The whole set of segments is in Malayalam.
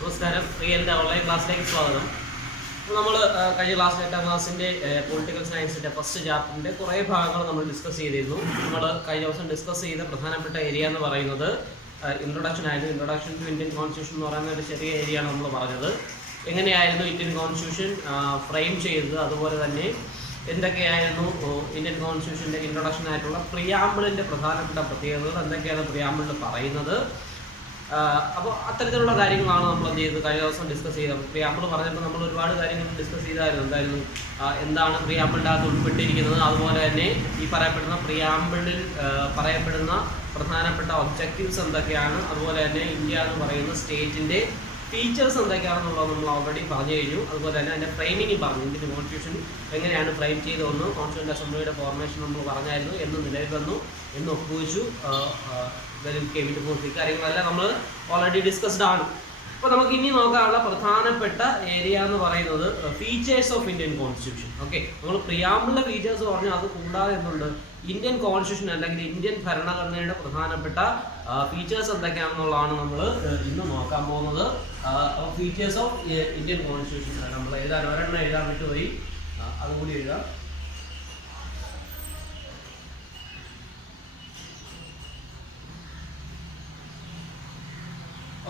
നമസ്കാരം. റിയലിൻ്റെ ഓൺലൈൻ ക്ലാസ്സിലേക്ക് സ്വാഗതം. അപ്പോൾ നമ്മൾ കഴിഞ്ഞ ക്ലാസ്സിൽ 8ാം ക്ലാസ്സിൻ്റെ പൊളിറ്റിക്കൽ സയൻസിൻ്റെ ഫസ്റ്റ് ചാപ്റ്ററിൻ്റെ കുറേ ഭാഗങ്ങൾ നമ്മൾ ഡിസ്കസ് ചെയ്തിരുന്നു. നമ്മൾ കഴിഞ്ഞ ദിവസം ഡിസ്കസ് ചെയ്ത പ്രധാനപ്പെട്ട ഏരിയ എന്ന് പറയുന്നത് ഇൻട്രൊഡക്ഷൻ ആയിരുന്നു. ഇൻട്രൊഡക്ഷൻ ടു ഇന്ത്യൻ കോൺസ്റ്റിറ്റ്യൂഷൻ എന്ന് പറയുന്ന ഒരു ചെറിയ ഏരിയ ആണ് നമ്മൾ പറഞ്ഞത്. എങ്ങനെയായിരുന്നു ഇന്ത്യൻ കോൺസ്റ്റിറ്റ്യൂഷൻ ഫ്രെയിം ചെയ്തത്, അതുപോലെ തന്നെ എന്തൊക്കെയായിരുന്നു ഇന്ത്യൻ കോൺസ്റ്റിറ്റ്യൂഷൻ്റെ ഇൻട്രൊഡക്ഷൻ ആയിട്ടുള്ള പ്രിയാമ്പിളിൻ്റെ പ്രധാനപ്പെട്ട പ്രത്യേകതകൾ, എന്തൊക്കെയാണ് പ്രിയാമ്പിളിൽ പറയുന്നത്. അപ്പോൾ അത്തരത്തിലുള്ള കാര്യങ്ങളാണ് നമ്മൾ എന്ത് ചെയ്തത് കഴിഞ്ഞ ദിവസം ഡിസ്കസ് ചെയ്തത്. പ്രിയാമ്പിൾ പറഞ്ഞപ്പോൾ നമ്മൾ ഒരുപാട് കാര്യങ്ങൾ ഡിസ്കസ് ചെയ്തായിരുന്നു. എന്തായിരുന്നു, എന്താണ് പ്രിയാമ്പിളിൻ്റെ അകത്ത് ഉൾപ്പെട്ടിരിക്കുന്നത്, അതുപോലെ തന്നെ ഈ പറയപ്പെടുന്ന പ്രിയാമ്പിളിൽ പറയപ്പെടുന്ന പ്രധാനപ്പെട്ട ഒബ്ജക്റ്റീവ്സ് എന്തൊക്കെയാണ്, അതുപോലെ തന്നെ ഇന്ത്യ എന്ന് പറയുന്ന സ്റ്റേറ്റിൻ്റെ ഫീച്ചേഴ്സ് എന്തൊക്കെയാണെന്നുള്ളത് നമ്മൾ ഓൾറെഡി പറഞ്ഞു കഴിഞ്ഞു. അതുപോലെ തന്നെ അതിൻ്റെ ഫ്രെയിമിങ് പറഞ്ഞു. ഇന്ത്യൻ കോൺസ്റ്റിറ്റ്യൂഷൻ എങ്ങനെയാണ് ഫ്രെയിം ചെയ്തതെന്ന് കോൺസ്റ്റിറ്റ്യൂന്റ് അസംബ്ലിയുടെ ഫോർമേഷൻ നമ്മൾ പറഞ്ഞായിരുന്നു, എന്ന് നിലവിൽ വന്നു, എന്ന് ഒപ്പുവെച്ചു, കാര്യങ്ങളെല്ലാം നമ്മൾ ഓൾറെഡി ഡിസ്കസ്ഡ് ആണ്. അപ്പോൾ നമുക്ക് ഇനി നോക്കാനുള്ള പ്രധാനപ്പെട്ട ഏരിയ എന്ന് പറയുന്നത് features of Indian constitution. Okay, നമ്മൾ പ്രിയാമ്പിളിലെ ഫീച്ചേഴ്സ് പറഞ്ഞു. അത് കൂടാതെ എന്തുണ്ട്, ഇന്ത്യൻ കോൺസ്റ്റിറ്റ്യൂഷൻ അല്ലെങ്കിൽ ഇന്ത്യൻ ഭരണഘടനയുടെ പ്രധാനപ്പെട്ട ഫീച്ചേഴ്സ് എന്തൊക്കെയാണെന്നുള്ളതാണ് നമ്മൾ ഇന്ന് നോക്കാൻ പോകുന്നത്. ഫീച്ചേഴ്സ് ഓഫ് ഇന്ത്യൻ കോൺസ്റ്റിറ്റ്യൂഷൻ നമ്മൾ ഒരെണ്ണം എഴുതാൻ വിട്ടുപോയി, അതുകൂടി എഴുതാം.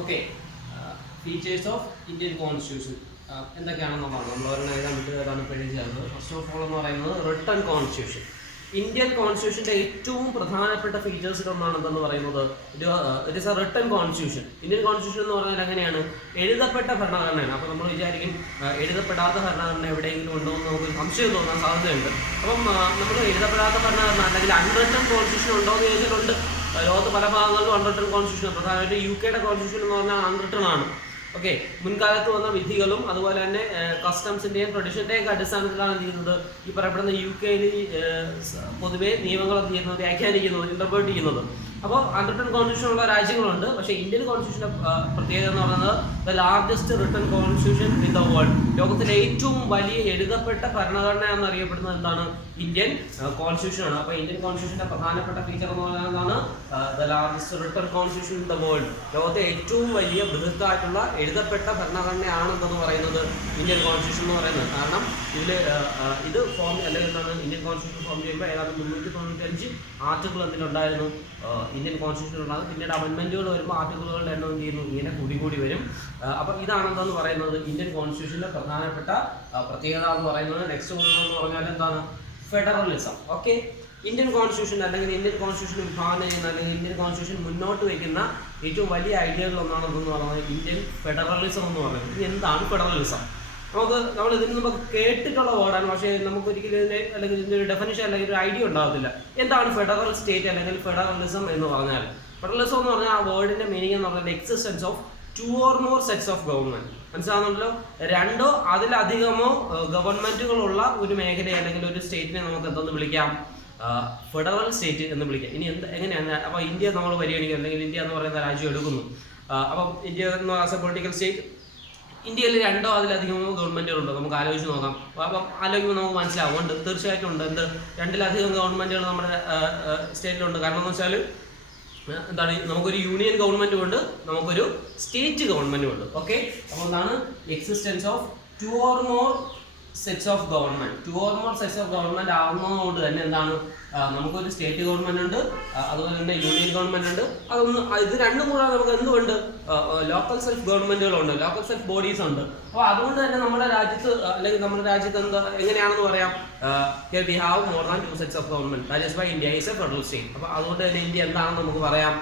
Okay, features of Indian constitution എന്തൊക്കെയാണെന്നുള്ളതാണ് നമ്മൾ ഒരെണ്ണം എഴുതാൻ വിട്ടുകയാണ് പേടിച്ചത്. ഫസ്റ്റ് ഓഫ് ഓൾ എന്ന് പറയുന്നത് റിട്ടൺ കോൺസ്റ്റിറ്റ്യൂഷൻ. ഇന്ത്യൻ കോൺസ്റ്റിറ്റ്യൂഷൻ്റെ ഏറ്റവും പ്രധാനപ്പെട്ട ഫീച്ചേഴ്സിലൊന്നാണ് എന്തെന്ന് പറയുന്നത് it is A written constitution. Indian constitution എന്ന് പറഞ്ഞാൽ എങ്ങനെയാണ്, എഴുതപ്പെട്ട ഭരണഘടനയാണ്. അപ്പോൾ നമ്മൾ വിചാരിക്കും എഴുതപ്പെടാത്ത ഭരണഘടന എവിടെയെങ്കിലും ഉണ്ടോ എന്ന് നമുക്ക് സംശയം തോന്നാൻ സാധ്യതയുണ്ട്. അപ്പം നമ്മൾ എഴുതപ്പെടാത്ത ഭരണഘടന അല്ലെങ്കിൽ അൺറിട്ടൺ കോൺസ്റ്റിറ്റ്യൂഷൻ ഉണ്ടോ എന്ന് ചോദിച്ചിട്ടുണ്ട്. ലോകത്ത് പല ഭാഗങ്ങളിലും അൺറിട്ടൺ കോൺസ്റ്റിറ്റ്യൂഷൻ, പ്രധാനമായിട്ട് UK കോൺസ്റ്റിറ്റ്യൂഷൻ എന്ന് പറഞ്ഞാൽ അൺറിട്ടൺ ആണ്. ഓക്കെ, മുൻകാലത്ത് വന്ന വിധികളും അതുപോലെ തന്നെ കസ്റ്റംസിൻ്റെയും ട്രഡീഷൻ്റെയും അടിസ്ഥാനത്തിലാണ് ചെയ്യുന്നത് ഈ പറയപ്പെടുന്ന UK പൊതുവെ നിയമങ്ങൾ എന്ത് ചെയ്യുന്നത്, വ്യാഖ്യാനിക്കുന്നത്, ഇന്റർപ്രറ്റ് ചെയ്യുന്നത്. അപ്പോൾ അൺറിട്ടൺ കോൺസ്റ്റിറ്റ്യൂഷൻ ഉള്ള രാജ്യങ്ങളുണ്ട്. പക്ഷേ ഇന്ത്യൻ കോൺസ്റ്റിറ്റ്യൂഷൻ്റെ പ്രത്യേകത എന്ന് പറയുന്നത് the largest written constitution in the world. ലോകത്തിലെ ഏറ്റവും വലിയ എഴുതപ്പെട്ട ഭരണഘടന എന്നറിയപ്പെടുന്നത് എന്താണ്, ഇന്ത്യൻ കോൺസ്റ്റിറ്റ്യൂഷൻ ആണ്. അപ്പോൾ ഇന്ത്യൻ കോൺസ്റ്റിറ്റ്യൂഷൻ്റെ പ്രധാനപ്പെട്ട ഫീച്ചർ എന്ന് പറയുന്നതാണ് the largest written constitution in the world. ലോകത്തെ ഏറ്റവും വലിയ ബൃഹത്തായിട്ടുള്ള എഴുതപ്പെട്ട ഭരണഘടനയാണെന്ന് പറയുന്നത് ഇന്ത്യൻ കോൺസ്റ്റിറ്റ്യൂഷൻ എന്ന് പറയുന്നത്. കാരണം ഇത് ഫോം അല്ലെങ്കിൽ എന്താണ്, ഇന്ത്യൻ കോൺസ്റ്റിറ്റ്യൂഷൻ ഫോം ചെയ്യുമ്പോൾ ഏതാണ്ട് 395 ആർട്ടിക്കിൾ എന്തിനുണ്ടായിരുന്നു, ഇന്ത്യൻ കോൺസ്റ്റിറ്റ്യൂഷൻ ഉണ്ടാകും. പിന്നീട് അമെൻമെൻറ്റുകൾ വരുമ്പോൾ ആർട്ടിക്കിളുകളുടെ എണ്ണം എന്ത് ചെയ്യുന്നു, ഇങ്ങനെ കൂടി വരും. അപ്പം ഇതാണെന്തെന്ന് പറയുന്നത് ഇന്ത്യൻ കോൺസ്റ്റിറ്റ്യൂഷൻ്റെ പ്രധാനപ്പെട്ട പ്രത്യേകത എന്ന് പറയുന്നത്. നെക്സ്റ്റ് എന്ന് പറഞ്ഞാൽ എന്താണ്, ഫെഡറലിസം. ഓക്കെ, ഇന്ത്യൻ കോൺസ്റ്റിറ്റ്യൂഷൻ അല്ലെങ്കിൽ ഇന്ത്യൻ കോൺസ്റ്റിറ്റ്യൂഷൻ വിഭാവന ചെയ്യുന്ന അല്ലെങ്കിൽ ഇന്ത്യൻ കോൺസ്റ്റിറ്റ്യൂഷൻ മുന്നോട്ട് വയ്ക്കുന്ന ഏറ്റവും വലിയ ഐഡിയകളൊന്നാണ് എന്തെന്ന് പറയുന്നത് ഇന്ത്യൻ ഫെഡറലിസം എന്ന് പറയുന്നത്. ഇനി എന്താണ് ഫെഡറലിസം? നമ്മൾ ഇതിന് മുമ്പ് കേട്ടിട്ടുള്ള വേർഡാണ്, പക്ഷേ നമുക്ക് ഒരിക്കലും ഇതിൻ്റെ അല്ലെങ്കിൽ ഇതിൻ്റെ ഒരു ഡെഫിനിഷൻ അല്ലെങ്കിൽ ഒരു ഐഡിയ ഉണ്ടാകത്തില്ല. എന്താണ് ഫെഡറൽ സ്റ്റേറ്റ് അല്ലെങ്കിൽ ഫെഡറലിസം എന്ന് പറഞ്ഞാൽ? ഫെഡറലിസം എന്ന് പറഞ്ഞാൽ ആ വേർഡിൻ്റെ മീനിങ് എന്ന് പറഞ്ഞാൽ existence of 2 or more sets of government. മനസ്സിലാകുന്നുണ്ടല്ലോ, 2 അതിലധികമോ ഗവൺമെൻറ്റുകളുള്ള ഒരു മേഖല അല്ലെങ്കിൽ ഒരു സ്റ്റേറ്റിനെ നമുക്ക് എന്തെന്ന് വിളിക്കാം, ഫെഡറൽ സ്റ്റേറ്റ് എന്ന് വിളിക്കാം. ഇനി എങ്ങനെയാണ്, അപ്പോൾ ഇന്ത്യ നമ്മൾ പരിഗണിക്കുക അല്ലെങ്കിൽ ഇന്ത്യ എന്ന് പറയുന്ന രാജ്യം എടുക്കുന്നു. അപ്പം ഇന്ത്യ എന്ന് ആസ് എ പൊളിറ്റിക്കൽ സ്റ്റേറ്റ്, ഇന്ത്യയിൽ 2 അതിലധികമോ ഗവൺമെൻറ്റുകളുണ്ടോ നമുക്ക് ആലോചിച്ച് നോക്കാം. അപ്പം ആലോചിക്കുമ്പോൾ നമുക്ക് മനസ്സിലാവും, ഉണ്ട്, തീർച്ചയായിട്ടും ഉണ്ട്. 2-ലധികം ഗവൺമെൻറ്റുകൾ നമ്മുടെ സ്റ്റേറ്റിലുണ്ട്. കാരണം എന്ന് വെച്ചാൽ എന്താണ്, നമുക്കൊരു യൂണിയൻ ഗവൺമെൻറ്റും ഉണ്ട്, നമുക്കൊരു സ്റ്റേറ്റ് ഗവൺമെൻറ്റും ഉണ്ട്. ഓക്കെ, അപ്പോൾ എന്താണ് existence of 2 or more sets of government. 2 or more sets of government ആവുന്നതുകൊണ്ട് തന്നെ എന്താണ്, നമുക്കൊരു സ്റ്റേറ്റ് ഗവൺമെൻറ് ഉണ്ട്, അതുപോലെ തന്നെ യൂണിയൻ ഗവൺമെൻറ് ഉണ്ട്. ഇത് രണ്ടും കൂടാതെ നമുക്ക് എന്തുണ്ട്, ലോക്കൽ സെൽഫ് ഗവൺമെൻറ്റുകളുണ്ട്, ലോക്കൽ സെൽഫ് ബോഡീസ് ഉണ്ട്. അപ്പോൾ അതുകൊണ്ട് തന്നെ നമ്മുടെ രാജ്യത്ത് അല്ലെങ്കിൽ നമ്മുടെ രാജ്യത്ത് എങ്ങനെയാണെന്ന് പറയാം, we have more than 2 sets of government. That is why India is a federal state. അപ്പോൾ അതുകൊണ്ട് തന്നെ ഇന്ത്യ എന്താണെന്ന് നമുക്ക് പറയാം,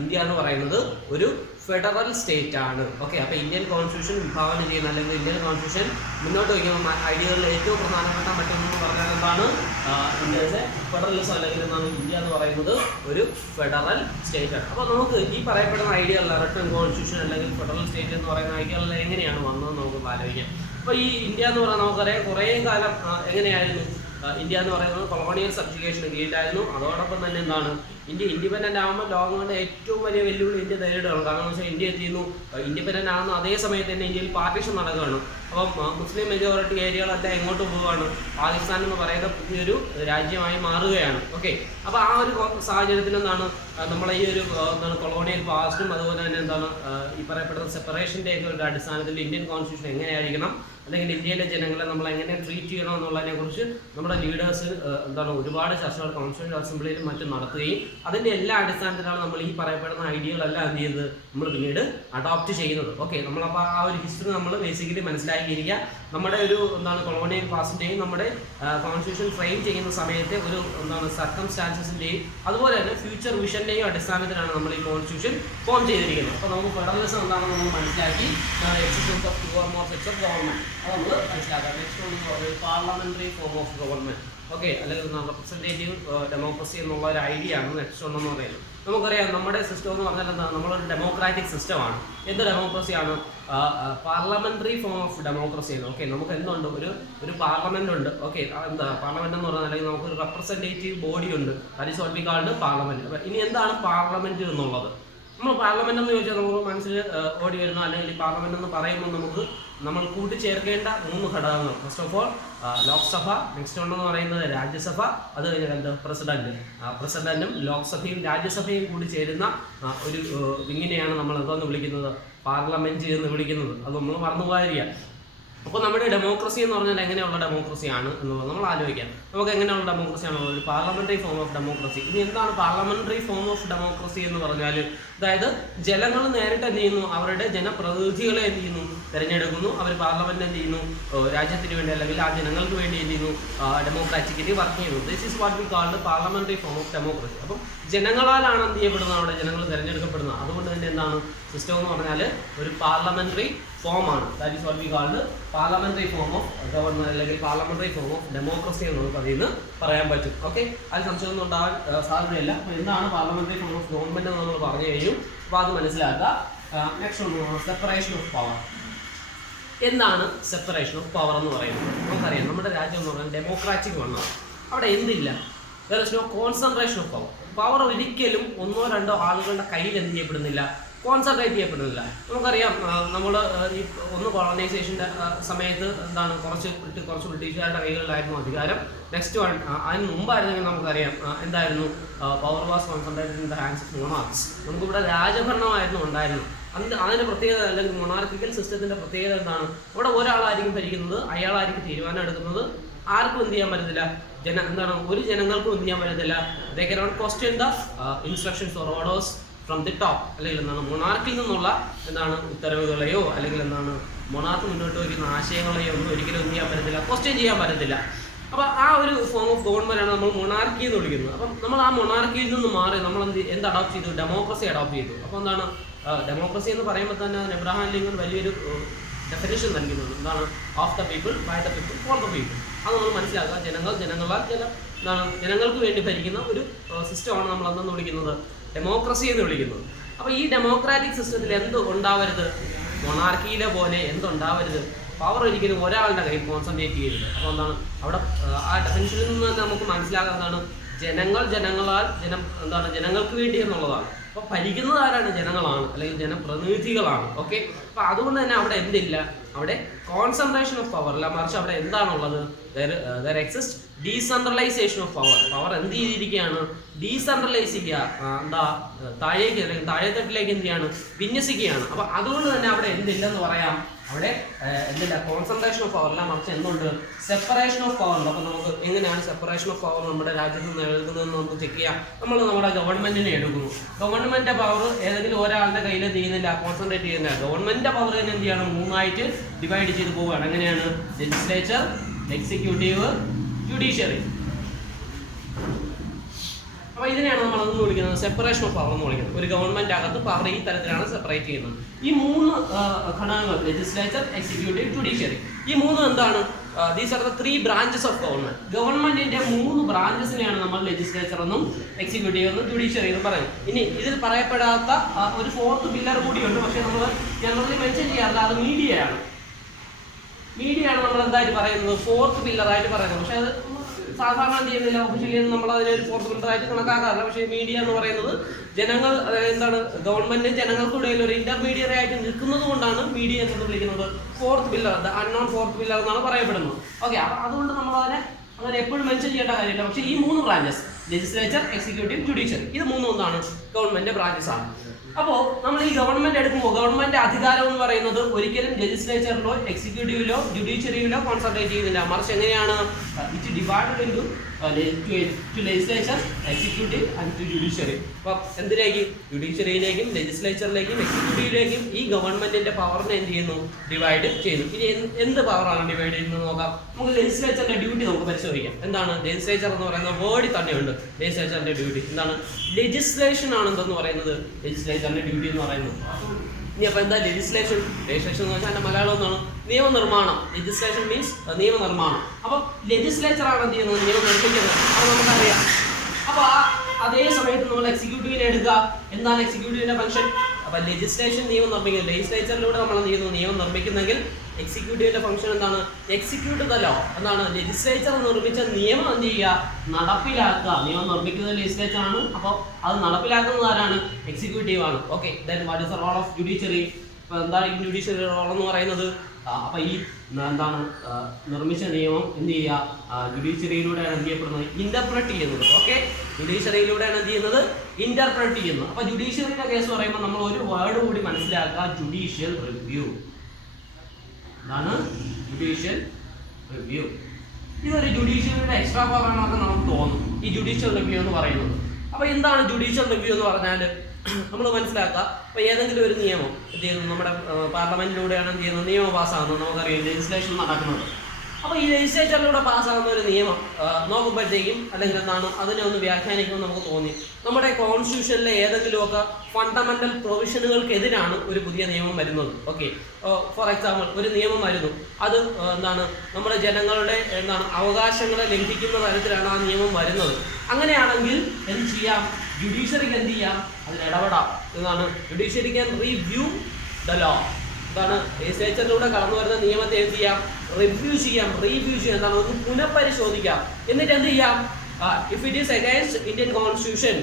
ഇന്ത്യ എന്ന് പറയുന്നത് ഒരു ഫെഡറൽ സ്റ്റേറ്റ് ആണ്. ഓക്കെ, അപ്പോൾ ഇന്ത്യൻ കോൺസ്റ്റിറ്റ്യൂഷൻ വിഭാവന ചെയ്യുന്ന അല്ലെങ്കിൽ ഇന്ത്യൻ കോൺസ്റ്റിറ്റ്യൂഷൻ മുന്നോട്ട് വയ്ക്കുന്ന ഐഡിയകളിൽ ഏറ്റവും പ്രധാനപ്പെട്ട മറ്റൊന്നെന്ന് പറഞ്ഞാൽ എന്താണ്, ഇന്ത്യയുടെ ഫെഡറലിസം അല്ലെങ്കിൽ എന്താണ്, ഇന്ത്യ എന്ന് പറയുന്നത് ഒരു ഫെഡറൽ സ്റ്റേറ്റ് ആണ്. അപ്പോൾ നമുക്ക് ഈ പറയപ്പെടുന്ന ഐഡിയകളിൽ റിട്ടൺ കോൺസ്റ്റിറ്റ്യൂഷൻ അല്ലെങ്കിൽ ഫെഡറൽ സ്റ്റേറ്റ് എന്ന് പറയുന്ന ഐഡിയകളിൽ എങ്ങനെയാണ് വന്നതെന്ന് നമുക്ക് ആലോചിക്കാം. അപ്പോൾ ഈ ഇന്ത്യ എന്ന് പറയുന്നത് നമുക്കറിയാം കുറേ കാലം എങ്ങനെയായിരുന്നു, ഇന്ത്യ എന്ന് പറയുന്നത് കൊളോണിയൽ സബ്ജുഗേഷന് കീഴിലായിരുന്നു. അതോടൊപ്പം തന്നെ എന്താണ്, ഇന്ത്യ ഇൻഡിപെൻഡൻ്റ് ആകുമ്പോൾ ലോകം കൊണ്ട് ഏറ്റവും വലിയ വെല്ലുവിളി ഇന്ത്യ നേരിടുകയാണ്. കാരണം എന്ന് വെച്ചാൽ ഇന്ത്യ എന്ത് ചെയ്യുന്നു, ഇൻഡിപെൻഡൻ്റ് ആകുന്ന അതേ സമയത്ത് തന്നെ ഇന്ത്യയിൽ പാർട്ടീഷൻ നടക്കുകയാണ്. അപ്പം മുസ്ലിം മെജോറിറ്റി ഏരിയകളെല്ലാം എങ്ങോട്ട് പോവുകയാണ്, പാകിസ്ഥാൻ എന്ന് പറയുന്ന പുതിയൊരു രാജ്യമായി മാറുകയാണ്. ഓക്കെ, അപ്പോൾ ആ ഒരു സാഹചര്യത്തിൽ എന്താണ് നമ്മളെ ഈ ഒരു എന്താണ് കൊളോണിയൽ പാസ്റ്റും അതുപോലെ തന്നെ എന്താണ് ഈ പറയപ്പെടുന്ന സെപ്പറേഷൻ്റെയൊക്കെ ഒരു അടിസ്ഥാനത്തിൽ ഇന്ത്യൻ കോൺസ്റ്റിറ്റ്യൂഷൻ എങ്ങനെയായിരിക്കണം, അല്ലെങ്കിൽ ഇന്ത്യയിലെ ജനങ്ങളെ നമ്മൾ എങ്ങനെ ട്രീറ്റ് ചെയ്യണം എന്നുള്ളതിനെ കുറിച്ച് നമ്മുടെ ലീഡേഴ്സ് എന്താണ് ഒരുപാട് ചർച്ചകൾ കോൺസ്റ്റിറ്റ്യൂഷൻ അസംബ്ലിയിലും മറ്റും നടത്തുകയും അതിൻ്റെ എല്ലാ അടിസ്ഥാനത്തിലാണ് നമ്മൾ ഈ പറയപ്പെടുന്ന ഐഡിയകളെല്ലാം എന്ത് ചെയ്യുന്നത് നമ്മൾ പിന്നീട് അഡോപ്റ്റ് ചെയ്യുന്നത്. ഓക്കെ, നമ്മളപ്പോൾ ആ ഒരു ഹിസ്റ്ററി നമ്മൾ ബേസിക്കലി മനസ്സിലാക്കിയിരിക്കുക. നമ്മുടെ ഒരു എന്താണ് കൊളോണിയൽ പാസ്റ്റിൻ്റെയും നമ്മുടെ കോൺസ്റ്റിറ്റ്യൂഷൻ ഫ്രെയിം ചെയ്യുന്ന സമയത്തെ ഒരു എന്താണ് സർക്കംസ്റ്റാൻസസിൻ്റെയും അതുപോലെ തന്നെ ഫ്യൂച്ചർ വിഷൻ്റെയും അടിസ്ഥാനത്തിലാണ് നമ്മൾ ഈ കോൺസ്റ്റിറ്റ്യൂഷൻ ഫോം ചെയ്തിരിക്കുന്നത്. അപ്പോൾ നമുക്ക് ഫെഡറലിസം എന്താണെന്ന് നമ്മൾ മനസ്സിലാക്കി, existence of 2 or more sets of government അത് നമ്മൾ മനസ്സിലാക്കാം. നെക്സ്റ്റ് ഒന്ന് പറയുന്നത് parliamentary form of government. Okay, അല്ലെങ്കിൽ റെപ്രസെൻറ്റേറ്റീവ് ഡെമോക്രസി എന്നുള്ള ഒരു ഐഡിയ ആണ് നെക്സ്റ്റ് ഒന്നെന്ന് പറയുന്നത്. നമുക്കറിയാം നമ്മുടെ സിസ്റ്റം എന്ന് പറഞ്ഞാൽ എന്താണ്, നമ്മളൊരു ഡെമോക്രാറ്റിക് സിസ്റ്റമാണ്. എന്ത് ഡെമോക്രസിയാണ്? പാർലമെന്ററി ഫോം ഓഫ് ഡെമോക്രസി ആണ്. ഓക്കെ, നമുക്ക് എന്തുണ്ട്, ഒരു പാർലമെന്റ് ഉണ്ട്. ഓക്കെ, എന്താ പാർലമെന്റ് എന്ന് പറഞ്ഞാൽ അല്ലെങ്കിൽ നമുക്കൊരു റെപ്രസെൻറ്റേറ്റീവ് ബോഡി ഉണ്ട്. That is what we called parliament. അപ്പോൾ ഇനി എന്താണ് പാർലമെന്റ് എന്നുള്ളത്? നമ്മൾ പാർലമെന്റ് എന്ന് ചോദിച്ചാൽ നമുക്ക് മനസ്സിൽ ഓടി വരുന്ന അല്ലെങ്കിൽ പാർലമെന്റ് എന്ന് പറയുമ്പോൾ നമ്മൾ കൂട്ടിച്ചേർക്കേണ്ട 3 ഘടകങ്ങൾ. First of all Lok Sabha, next ഉണ്ടെന്ന് പറയുന്നത് രാജ്യസഭ, അത് കഴിഞ്ഞാൽ പ്രസിഡന്റ്. പ്രസിഡന്റും ലോക്സഭയും രാജ്യസഭയും കൂടി ചേരുന്ന ഒരു വിങ്ങിനെയാണ് നമ്മൾ എന്താണെന്ന് വിളിക്കുന്നത്, പാർലമെന്റ് എന്ന് വിളിക്കുന്നത്. അത് നമ്മൾ മറന്നുപോയിരിക്കുക. അപ്പോൾ നമ്മുടെ ഡെമോക്രസി എന്ന് പറഞ്ഞാൽ എങ്ങനെയുള്ള ഡെമോക്രസിയാണ് എന്നുള്ളത് നമ്മൾ ആലോചിക്കാം. നമുക്ക് എങ്ങനെയുള്ള ഡെമോക്രസിയാണുള്ളത്? ഒരു പാർലമെന്ററി ഫോം ഓഫ് ഡെമോക്രസി. ഇനി എന്താണ് പാർലമെന്ററി ഫോം ഓഫ് ഡെമോക്രസി എന്ന് പറഞ്ഞാൽ? അതായത് ജനങ്ങൾ നേരിട്ട് എന്ത് ചെയ്യുന്നു, അവരുടെ ജനപ്രതിനിധികളെ എന്ത് ചെയ്യുന്നു, തിരഞ്ഞെടുക്കുന്നു. അവർ പാർലമെന്റ് എന്ത് ചെയ്യുന്നു, രാജ്യത്തിന് വേണ്ടി അല്ലെങ്കിൽ ആ ജനങ്ങൾക്ക് വേണ്ടി എന്ത് ചെയ്യുന്നു, ഡെമോക്രാറ്റിക്കലി വർക്ക് ചെയ്യുന്നു. This is what we called parliamentary form of democracy. അപ്പം ജനങ്ങളാലാണ് എന്ത് ചെയ്യപ്പെടുന്നത്, അവിടെ ജനങ്ങൾ തിരഞ്ഞെടുക്കപ്പെടുന്നത്. അതുകൊണ്ട് തന്നെ എന്താണ് സിസ്റ്റം എന്ന് പറഞ്ഞാൽ ഒരു പാർലമെന്ററി ഫോമാണ്. That is what we called parliamentary form of government അല്ലെങ്കിൽ പാർലമെന്ററി ഫോം ഓഫ് ഡെമോക്രസി എന്ന് നമുക്ക് അതിൽ നിന്ന് പറയാൻ പറ്റും. ഓക്കെ, അത് സംശയമൊന്നും ഉണ്ടാകാൻ സാധ്യതയില്ല. അപ്പോൾ എന്താണ് പാർലമെന്ററി ഫോം ഓഫ് ഗവൺമെന്റ് എന്ന് നമ്മൾ പറഞ്ഞു കഴിഞ്ഞു. അപ്പോൾ അത് മനസ്സിലാക്കുക. നെക്സ്റ്റ് ഒന്ന് സെപ്പറേഷൻ ഓഫ് പവർ. എന്താണ് സെപ്പറേഷൻ ഓഫ് പവർ എന്ന് പറയുന്നത്? നമുക്കറിയാം നമ്മുടെ രാജ്യം എന്ന് പറയുന്നത് ഡെമോക്രാറ്റിക് വണ്ണാണ്. അവിടെ എന്തില്ല, there is no concentration of power. Power ഒരിക്കലും 1 or 2 ആളുകളുടെ കയ്യിൽ എന്ത് ചെയ്യപ്പെടുന്നില്ല, കോൺസെൻട്രേറ്റ് ചെയ്യപ്പെടുന്നില്ല. നമുക്കറിയാം നമ്മൾ ഈ കോളനൈസേഷൻ്റെ സമയത്ത് എന്താണ് കുറച്ച് ബ്രിട്ടീഷുകാരുടെ കൈകളിലായിരുന്നു അധികാരം. നെക്സ്റ്റ് അതിന് മുമ്പായിരുന്നെങ്കിൽ നമുക്കറിയാം എന്തായിരുന്നു, power was concentrated in the hands of monarchs. നമുക്കിവിടെ രാജഭരണമായിരുന്നു ഉണ്ടായിരുന്നു. അതിൻ്റെ പ്രത്യേകത അല്ലെങ്കിൽ മൊണാർക്കിക്കൽ സിസ്റ്റത്തിൻ്റെ പ്രത്യേകത എന്താണ്, ഇവിടെ ഒരാളായിരിക്കും ഭരിക്കുന്നത്, അയാളായിരിക്കും തീരുമാനം എടുക്കുന്നത്. ആർക്കും എന്ത് ചെയ്യാൻ പറ്റത്തില്ല, എന്താണ് ഒരു ജനങ്ങൾക്കും എന്ത് ചെയ്യാൻ പറ്റത്തില്ല. They cannot question the instructions or orders from the top. അല്ലെങ്കിൽ എന്താണ് മൊണാർക്കിൽ നിന്നുള്ള എന്താണ് ഉത്തരവുകളെയോ അല്ലെങ്കിൽ എന്താണ് മൊണാർക്ക് മുന്നോട്ട് വയ്ക്കുന്ന ആശയങ്ങളെയോ ഒന്നും ഒരിക്കലും എന്ത് ചെയ്യാൻ പറ്റത്തില്ല, ക്വസ്റ്റ്യൻ ചെയ്യാൻ പറ്റത്തില്ല. അപ്പോൾ ആ ഒരു ഫോം ഓഫ് ഗവൺമെന്റ് ആണ് നമ്മൾ മൊണാർക്കി എന്ന് വിളിക്കുന്നത്. അപ്പം നമ്മൾ ആ മൊണാർക്കിയിൽ നിന്ന് മാറി നമ്മൾ എന്ത് അഡോപ്റ്റ് ചെയ്തു, ഡെമോക്രസി അഡോപ്റ്റ് ചെയ്തു. അപ്പോൾ എന്താണ് ഡെമോക്രസി എന്ന് പറയുമ്പോൾ തന്നെ എബ്രഹാം ലിങ്കൺ വലിയൊരു ഡെഫിനേഷൻ നൽകുന്നത്. എന്താണ്, of the people, by the people, for the people. അത് നമ്മൾ മനസ്സിലാക്കുക. ജനങ്ങളാൽ എന്താണ് ജനങ്ങൾക്ക് വേണ്ടി ഭരിക്കുന്ന ഒരു സിസ്റ്റമാണ് നമ്മൾ എന്തെന്ന് വിളിക്കുന്നത്, ഡെമോക്രസി എന്ന് വിളിക്കുന്നത്. അപ്പോൾ ഈ ഡെമോക്രാറ്റിക് സിസ്റ്റത്തിൽ എന്ത് ഉണ്ടാവരുത്, മൊണാർക്കിയിലെ പോലെ എന്തുണ്ടാവരുത്, പവർ ഒരിക്കലും ഒരാളുടെ കയ്യിൽ കോൺസെൻട്രേറ്റ് ചെയ്യരുത്. അപ്പോൾ എന്താണ് അവിടെ ആ ഡെഫിനിഷനിൽ നിന്ന് തന്നെ നമുക്ക് മനസ്സിലാക്കുന്നതാണ് ജനങ്ങളാൽ ജനങ്ങൾക്ക് വേണ്ടി എന്നുള്ളതാണ്. അപ്പോൾ ഭരിക്കുന്നത് ആരാണ്, ജനങ്ങളാണ് അല്ലെങ്കിൽ ജനപ്രതിനിധികളാണ്. ഓക്കെ, അപ്പോൾ അതുകൊണ്ട് തന്നെ അവിടെ എന്തില്ല, അവിടെ കോൺസെൻട്രേഷൻ ഓഫ് പവർ അല്ല, മറിച്ച് അവിടെ എന്താണുള്ളത്, there exist decentralisation of power. Power എന്ത് ചെയ്തിരിക്കുകയാണ്, ഡീസെൻട്രലൈസ് ചെയ്യുക, എന്താ താഴേക്ക് അല്ലെങ്കിൽ താഴെത്തട്ടിലേക്ക് എന്ത് ചെയ്യാണ്, വിന്യസിക്കുകയാണ്. അപ്പോൾ അതുകൊണ്ട് തന്നെ അവിടെ എന്തില്ലെന്ന് പറയാം, അവിടെ എന്തില്ല, കോൺസെൻട്രേഷൻ ഓഫ് പവർ അല്ല, മറിച്ച് എന്തുണ്ട്, സെപ്പറേഷൻ ഓഫ് പവർ ഉണ്ട്. അപ്പോൾ നമുക്ക് എങ്ങനെയാണ് സെപ്പറേഷൻ ഓഫ് പവർ നമ്മുടെ രാജ്യത്ത് നിന്ന് എടുക്കുന്നതെന്ന് നമുക്ക് ചെക്ക് ചെയ്യാം. നമ്മൾ നമ്മുടെ ഗവൺമെന്റിനെ എടുക്കുന്നു. ഗവൺമെന്റിന്റെ പവർ ഏതെങ്കിലും ഒരാളുടെ കയ്യിൽ ചെയ്യുന്നില്ല, കോൺസെൻട്രേറ്റ് ചെയ്യുന്നില്ല. ഗവൺമെന്റിന്റെ പവർ തന്നെ എന്ത് ചെയ്യണം, 3ആയിട്ട് ഡിവൈഡ് ചെയ്ത് പോവുകയാണ്. എങ്ങനെയാണ്, ലെജിസ്ലേച്ചർ, എക്സിക്യൂട്ടീവ്, ജുഡീഷ്യറി. അപ്പോൾ ഇതിനെയാണ് നമ്മൾ അതെന്ന് വിളിക്കുന്നത് സെപ്പറേഷൻ ഓഫ് പവർ എന്ന് വിളിക്കുന്നത്. ഒരു ഗവൺമെന്റ് അകത്ത് പവർ ഈ തരത്തിലാണ് സെപ്പറേറ്റ് ചെയ്യുന്നത്. ഈ 3 ഘടകങ്ങൾ, ലെജിസ്ലേച്ചർ, എക്സിക്യൂട്ടീവ്, ജുഡീഷ്യറി, ഈ 3 എന്താണ്, these are the 3 branches of government. ഗവൺമെന്റിന്റെ 3 ബ്രാഞ്ചസിനെയാണ് നമ്മൾ ലെജിസ്ലേച്ചർ എന്നും എക്സിക്യൂട്ടീവ് എന്നും ജുഡീഷ്യറി എന്നും പറയുന്നത്. ഇനി ഇതിൽ പറയപ്പെടാത്ത ഒരു 4th പില്ലർ കൂടിയുണ്ട്, പക്ഷേ നമ്മൾ ജനറലി മെൻഷൻ ചെയ്യാറില്ല. അത് മീഡിയയാണ് നമ്മൾ എന്തായിട്ട് പറയുന്നത്, 4th പില്ലറായിട്ട് പറയുന്നത്. പക്ഷെ അത് സാധാരണ എന്ത് ചെയ്യുന്നില്ല, ഒഫീഷ്യലി നമ്മൾ അതിനൊരു ഫോർത്ത് പില്ലർ ആയിട്ട് കണക്കാക്കാറില്ല. പക്ഷേ മീഡിയ എന്ന് പറയുന്നത് ജനങ്ങൾ, എന്താണ്, ഗവൺമെന്റും ജനങ്ങൾക്കും ഇടയിൽ ഒരു ഇന്റർമീഡിയറ്റ് ആയിട്ട് നിൽക്കുന്നത് കൊണ്ടാണ് മീഡിയ എന്ന് വിളിക്കുന്നത് fourth pillar, the unknown fourth pillar എന്നാണ് പറയപ്പെടുന്നത്. ഓക്കെ, അപ്പൊ അതുകൊണ്ട് നമ്മൾ അതിനെ അങ്ങനെ എപ്പോഴും മെൻഷൻ ചെയ്യേണ്ട കാര്യമില്ല. പക്ഷേ ഈ 3 ബ്രാഞ്ചസ്, ലെജിസ്ലേച്ചർ, എക്സിക്യൂട്ടീവ്, ജുഡീഷ്യറി, ഇത് 3 ഒന്നാണ് ഗവൺമെന്റ് ബ്രാഞ്ചസ് ആണ്. അപ്പോൾ നമ്മൾ ഈ ഗവൺമെന്റ് എടുക്കുമ്പോൾ ഗവൺമെന്റ് അധികാരം എന്ന് പറയുന്നത് ഒരിക്കലും ലെജിസ്ലേച്ചറിലോ എക്സിക്യൂട്ടീവിലോ ജുഡീഷ്യറിയിലോ കോൺസെൻട്രേറ്റ് ചെയ്യുന്നില്ല. മറിച്ച് എങ്ങനെയാണ്, it divided into legislature, executive and to judiciary. അപ്പോൾ എന്തിലേക്ക്, ജുഡീഷ്യറിയിലേക്കും ലെജിസ്ലേച്ചറിലേക്കും എക്സിക്യൂട്ടീവിലേക്കും ഈ ഗവൺമെന്റിന്റെ പവറിനെ എന്ത് ചെയ്യുന്നു, ഡിവൈഡ് ചെയ്യുന്നു. ഇനി എന്ത് പവറാണ് ഡിവൈഡ് ചെയ്യുന്നത് നോക്കാം. നമുക്ക് ലെജിസ്ലേച്ചറിന്റെ ഡ്യൂട്ടി നമുക്ക് പരിശോധിക്കാം. എന്താണ് ലെജിസ്ലേച്ചർ എന്ന് പറയുന്ന വേർഡിൽ തന്നെയുണ്ട്. ലെജിസ്ലേച്ചറിന്റെ ഡ്യൂട്ടി എന്താണ്, ലെജിസ്ലേഷൻ ആണ് എന്തെന്ന് പറയുന്നത്, ലെജിസ്ലേച്ചറിന്റെ ഡ്യൂട്ടി എന്ന് പറയുന്നത്. ഇനി അപ്പോൾ എന്താ ലെജിസ്ലേഷൻ? ലെജിസ്ലേഷൻ എന്ന് വെച്ചാൽ എൻ്റെ മലയാളം എന്നാണ് നിയമനിർമ്മാണം. ലെജിസ്ലേഷൻ മീൻസ് നിയമനിർമ്മാണം. അപ്പോൾ ലെജിസ്ലേച്ചർ ആണ് എന്ത് ചെയ്യുന്നത്, നിയമം നിർമ്മിക്കുന്നത്. അത് നമുക്കറിയാം. അപ്പോൾ അതേ സമയത്ത് നമ്മൾ എക്സിക്യൂട്ടീവിനെ എടുക്കുക. എന്താണ് എക്സിക്യൂട്ടീവിന്റെ ഫംഗ്ഷൻ? അപ്പോൾ ലെജിസ്ലേഷൻ നിയമം നിർമ്മിക്കുന്നത്, ലെജിസ്ലേച്ചറിലൂടെ നമ്മൾ എന്ത് ചെയ്യുന്നു, നിയമം നിർമ്മിക്കുന്നെങ്കിൽ എക്സിക്യൂട്ടീവിന്റെ ഫംഗ്ഷൻ എന്താണ്, എക്സിക്യൂട്ട് ദ ലോ. എന്താണ്, ലെജിസ്ലേച്ചർ നിർമ്മിച്ച നിയമം എന്ത് ചെയ്യുക, നടപ്പിലാക്കുക. നിയമം നിർമ്മിക്കുന്നത് ലെജിസ്ലേച്ചർ ആണ്, അപ്പോൾ അത് നടപ്പിലാക്കുന്നത് ആരാണ്, എക്സിക്യൂട്ടീവ് ആണ്. Okay, then what is the role of judiciary? ഇപ്പോൾ എന്താണ് ഈ ജുഡീഷ്യറി റോൾ എന്ന് പറയുന്നത്? അപ്പോൾ ഈ എന്താണ് നിർമ്മിച്ച നിയമം എന്ത് ചെയ്യുക, ജുഡീഷ്യറിയിലൂടെയാണ് എന്ത് ചെയ്യപ്പെടുന്നത്, ഇന്റർപ്രറ്റ് ചെയ്യുന്നത്. ഓക്കെ, ജുഡീഷ്യറിയിലൂടെയാണ് എന്ത് ചെയ്യുന്നത്, ഇന്റർപ്രറ്റ് ചെയ്യുന്നത്. അപ്പോൾ ജുഡീഷ്യറിയുടെ കേസ് പറയുമ്പോൾ നമ്മൾ ഒരു വേർഡ് കൂടി മനസ്സിലാക്കുക, ജുഡീഷ്യൽ റിവ്യൂ. ഇതാണ് ജുഡീഷ്യൽ റിവ്യൂ. ഇതൊരു ജുഡീഷ്യറിയുടെ എക്സ്ട്രാ പവർ ആണെന്നൊക്കെ നമുക്ക് തോന്നും ഈ ജുഡീഷ്യൽ റിവ്യൂ എന്ന് പറയുന്നത്. അപ്പോൾ എന്താണ് ജുഡീഷ്യൽ റിവ്യൂ എന്ന് പറഞ്ഞാൽ നമ്മൾ മനസ്സിലാക്കുക. അപ്പോൾ ഏതെങ്കിലും ഒരു നിയമം എന്ത് ചെയ്യുന്നു, നമ്മുടെ പാർലമെന്റിലൂടെയാണ് എന്ത് ചെയ്യുന്നത്, നിയമം പാസ്സാകുന്നത്. നമുക്കറിയാം ലെജിസ്ലേഷൻ നടക്കുന്നത്. അപ്പോൾ ഈ ലെജിസ്ലേച്ചറിലൂടെ പാസ്സാകുന്ന ഒരു നിയമം നോക്കുമ്പോഴത്തേക്കും, അല്ലെങ്കിൽ എന്താണ് അതിനെ ഒന്ന് വ്യാഖ്യാനിക്കുമ്പോൾ നമുക്ക് തോന്നി നമ്മുടെ കോൺസ്റ്റിറ്റ്യൂഷനിലെ ഏതെങ്കിലുമൊക്കെ ഫണ്ടമെന്റൽ പ്രൊവിഷനുകൾക്കെതിരാണ് ഒരു പുതിയ നിയമം വരുന്നത്. ഓക്കെ, ഫോർ എക്സാമ്പിൾ ഒരു നിയമം വരുന്നു, അത് എന്താണ് നമ്മുടെ ജനങ്ങളുടെ എന്താണ് അവകാശങ്ങളെ ലംഘിക്കുന്ന തരത്തിലാണ് ആ നിയമം വരുന്നത്. അങ്ങനെയാണെങ്കിൽ എന്ത് ചെയ്യാം, ജുഡീഷ്യറിക്ക് എന്ത് ചെയ്യാം, അതിൽ ഇടപെടാം. എന്താണ്, judiciary can review the law. എന്താണ്, ലെജിസ്ലേച്ചറിലൂടെ കടന്നു വരുന്ന നിയമത്തെ എന്ത് ചെയ്യാം, റിവ്യൂ ചെയ്യാം. എന്താണ്, നമുക്ക് പുനഃപരിശോധിക്കാം. എന്നിട്ട് എന്ത് ചെയ്യാം, if it is against Indian constitution,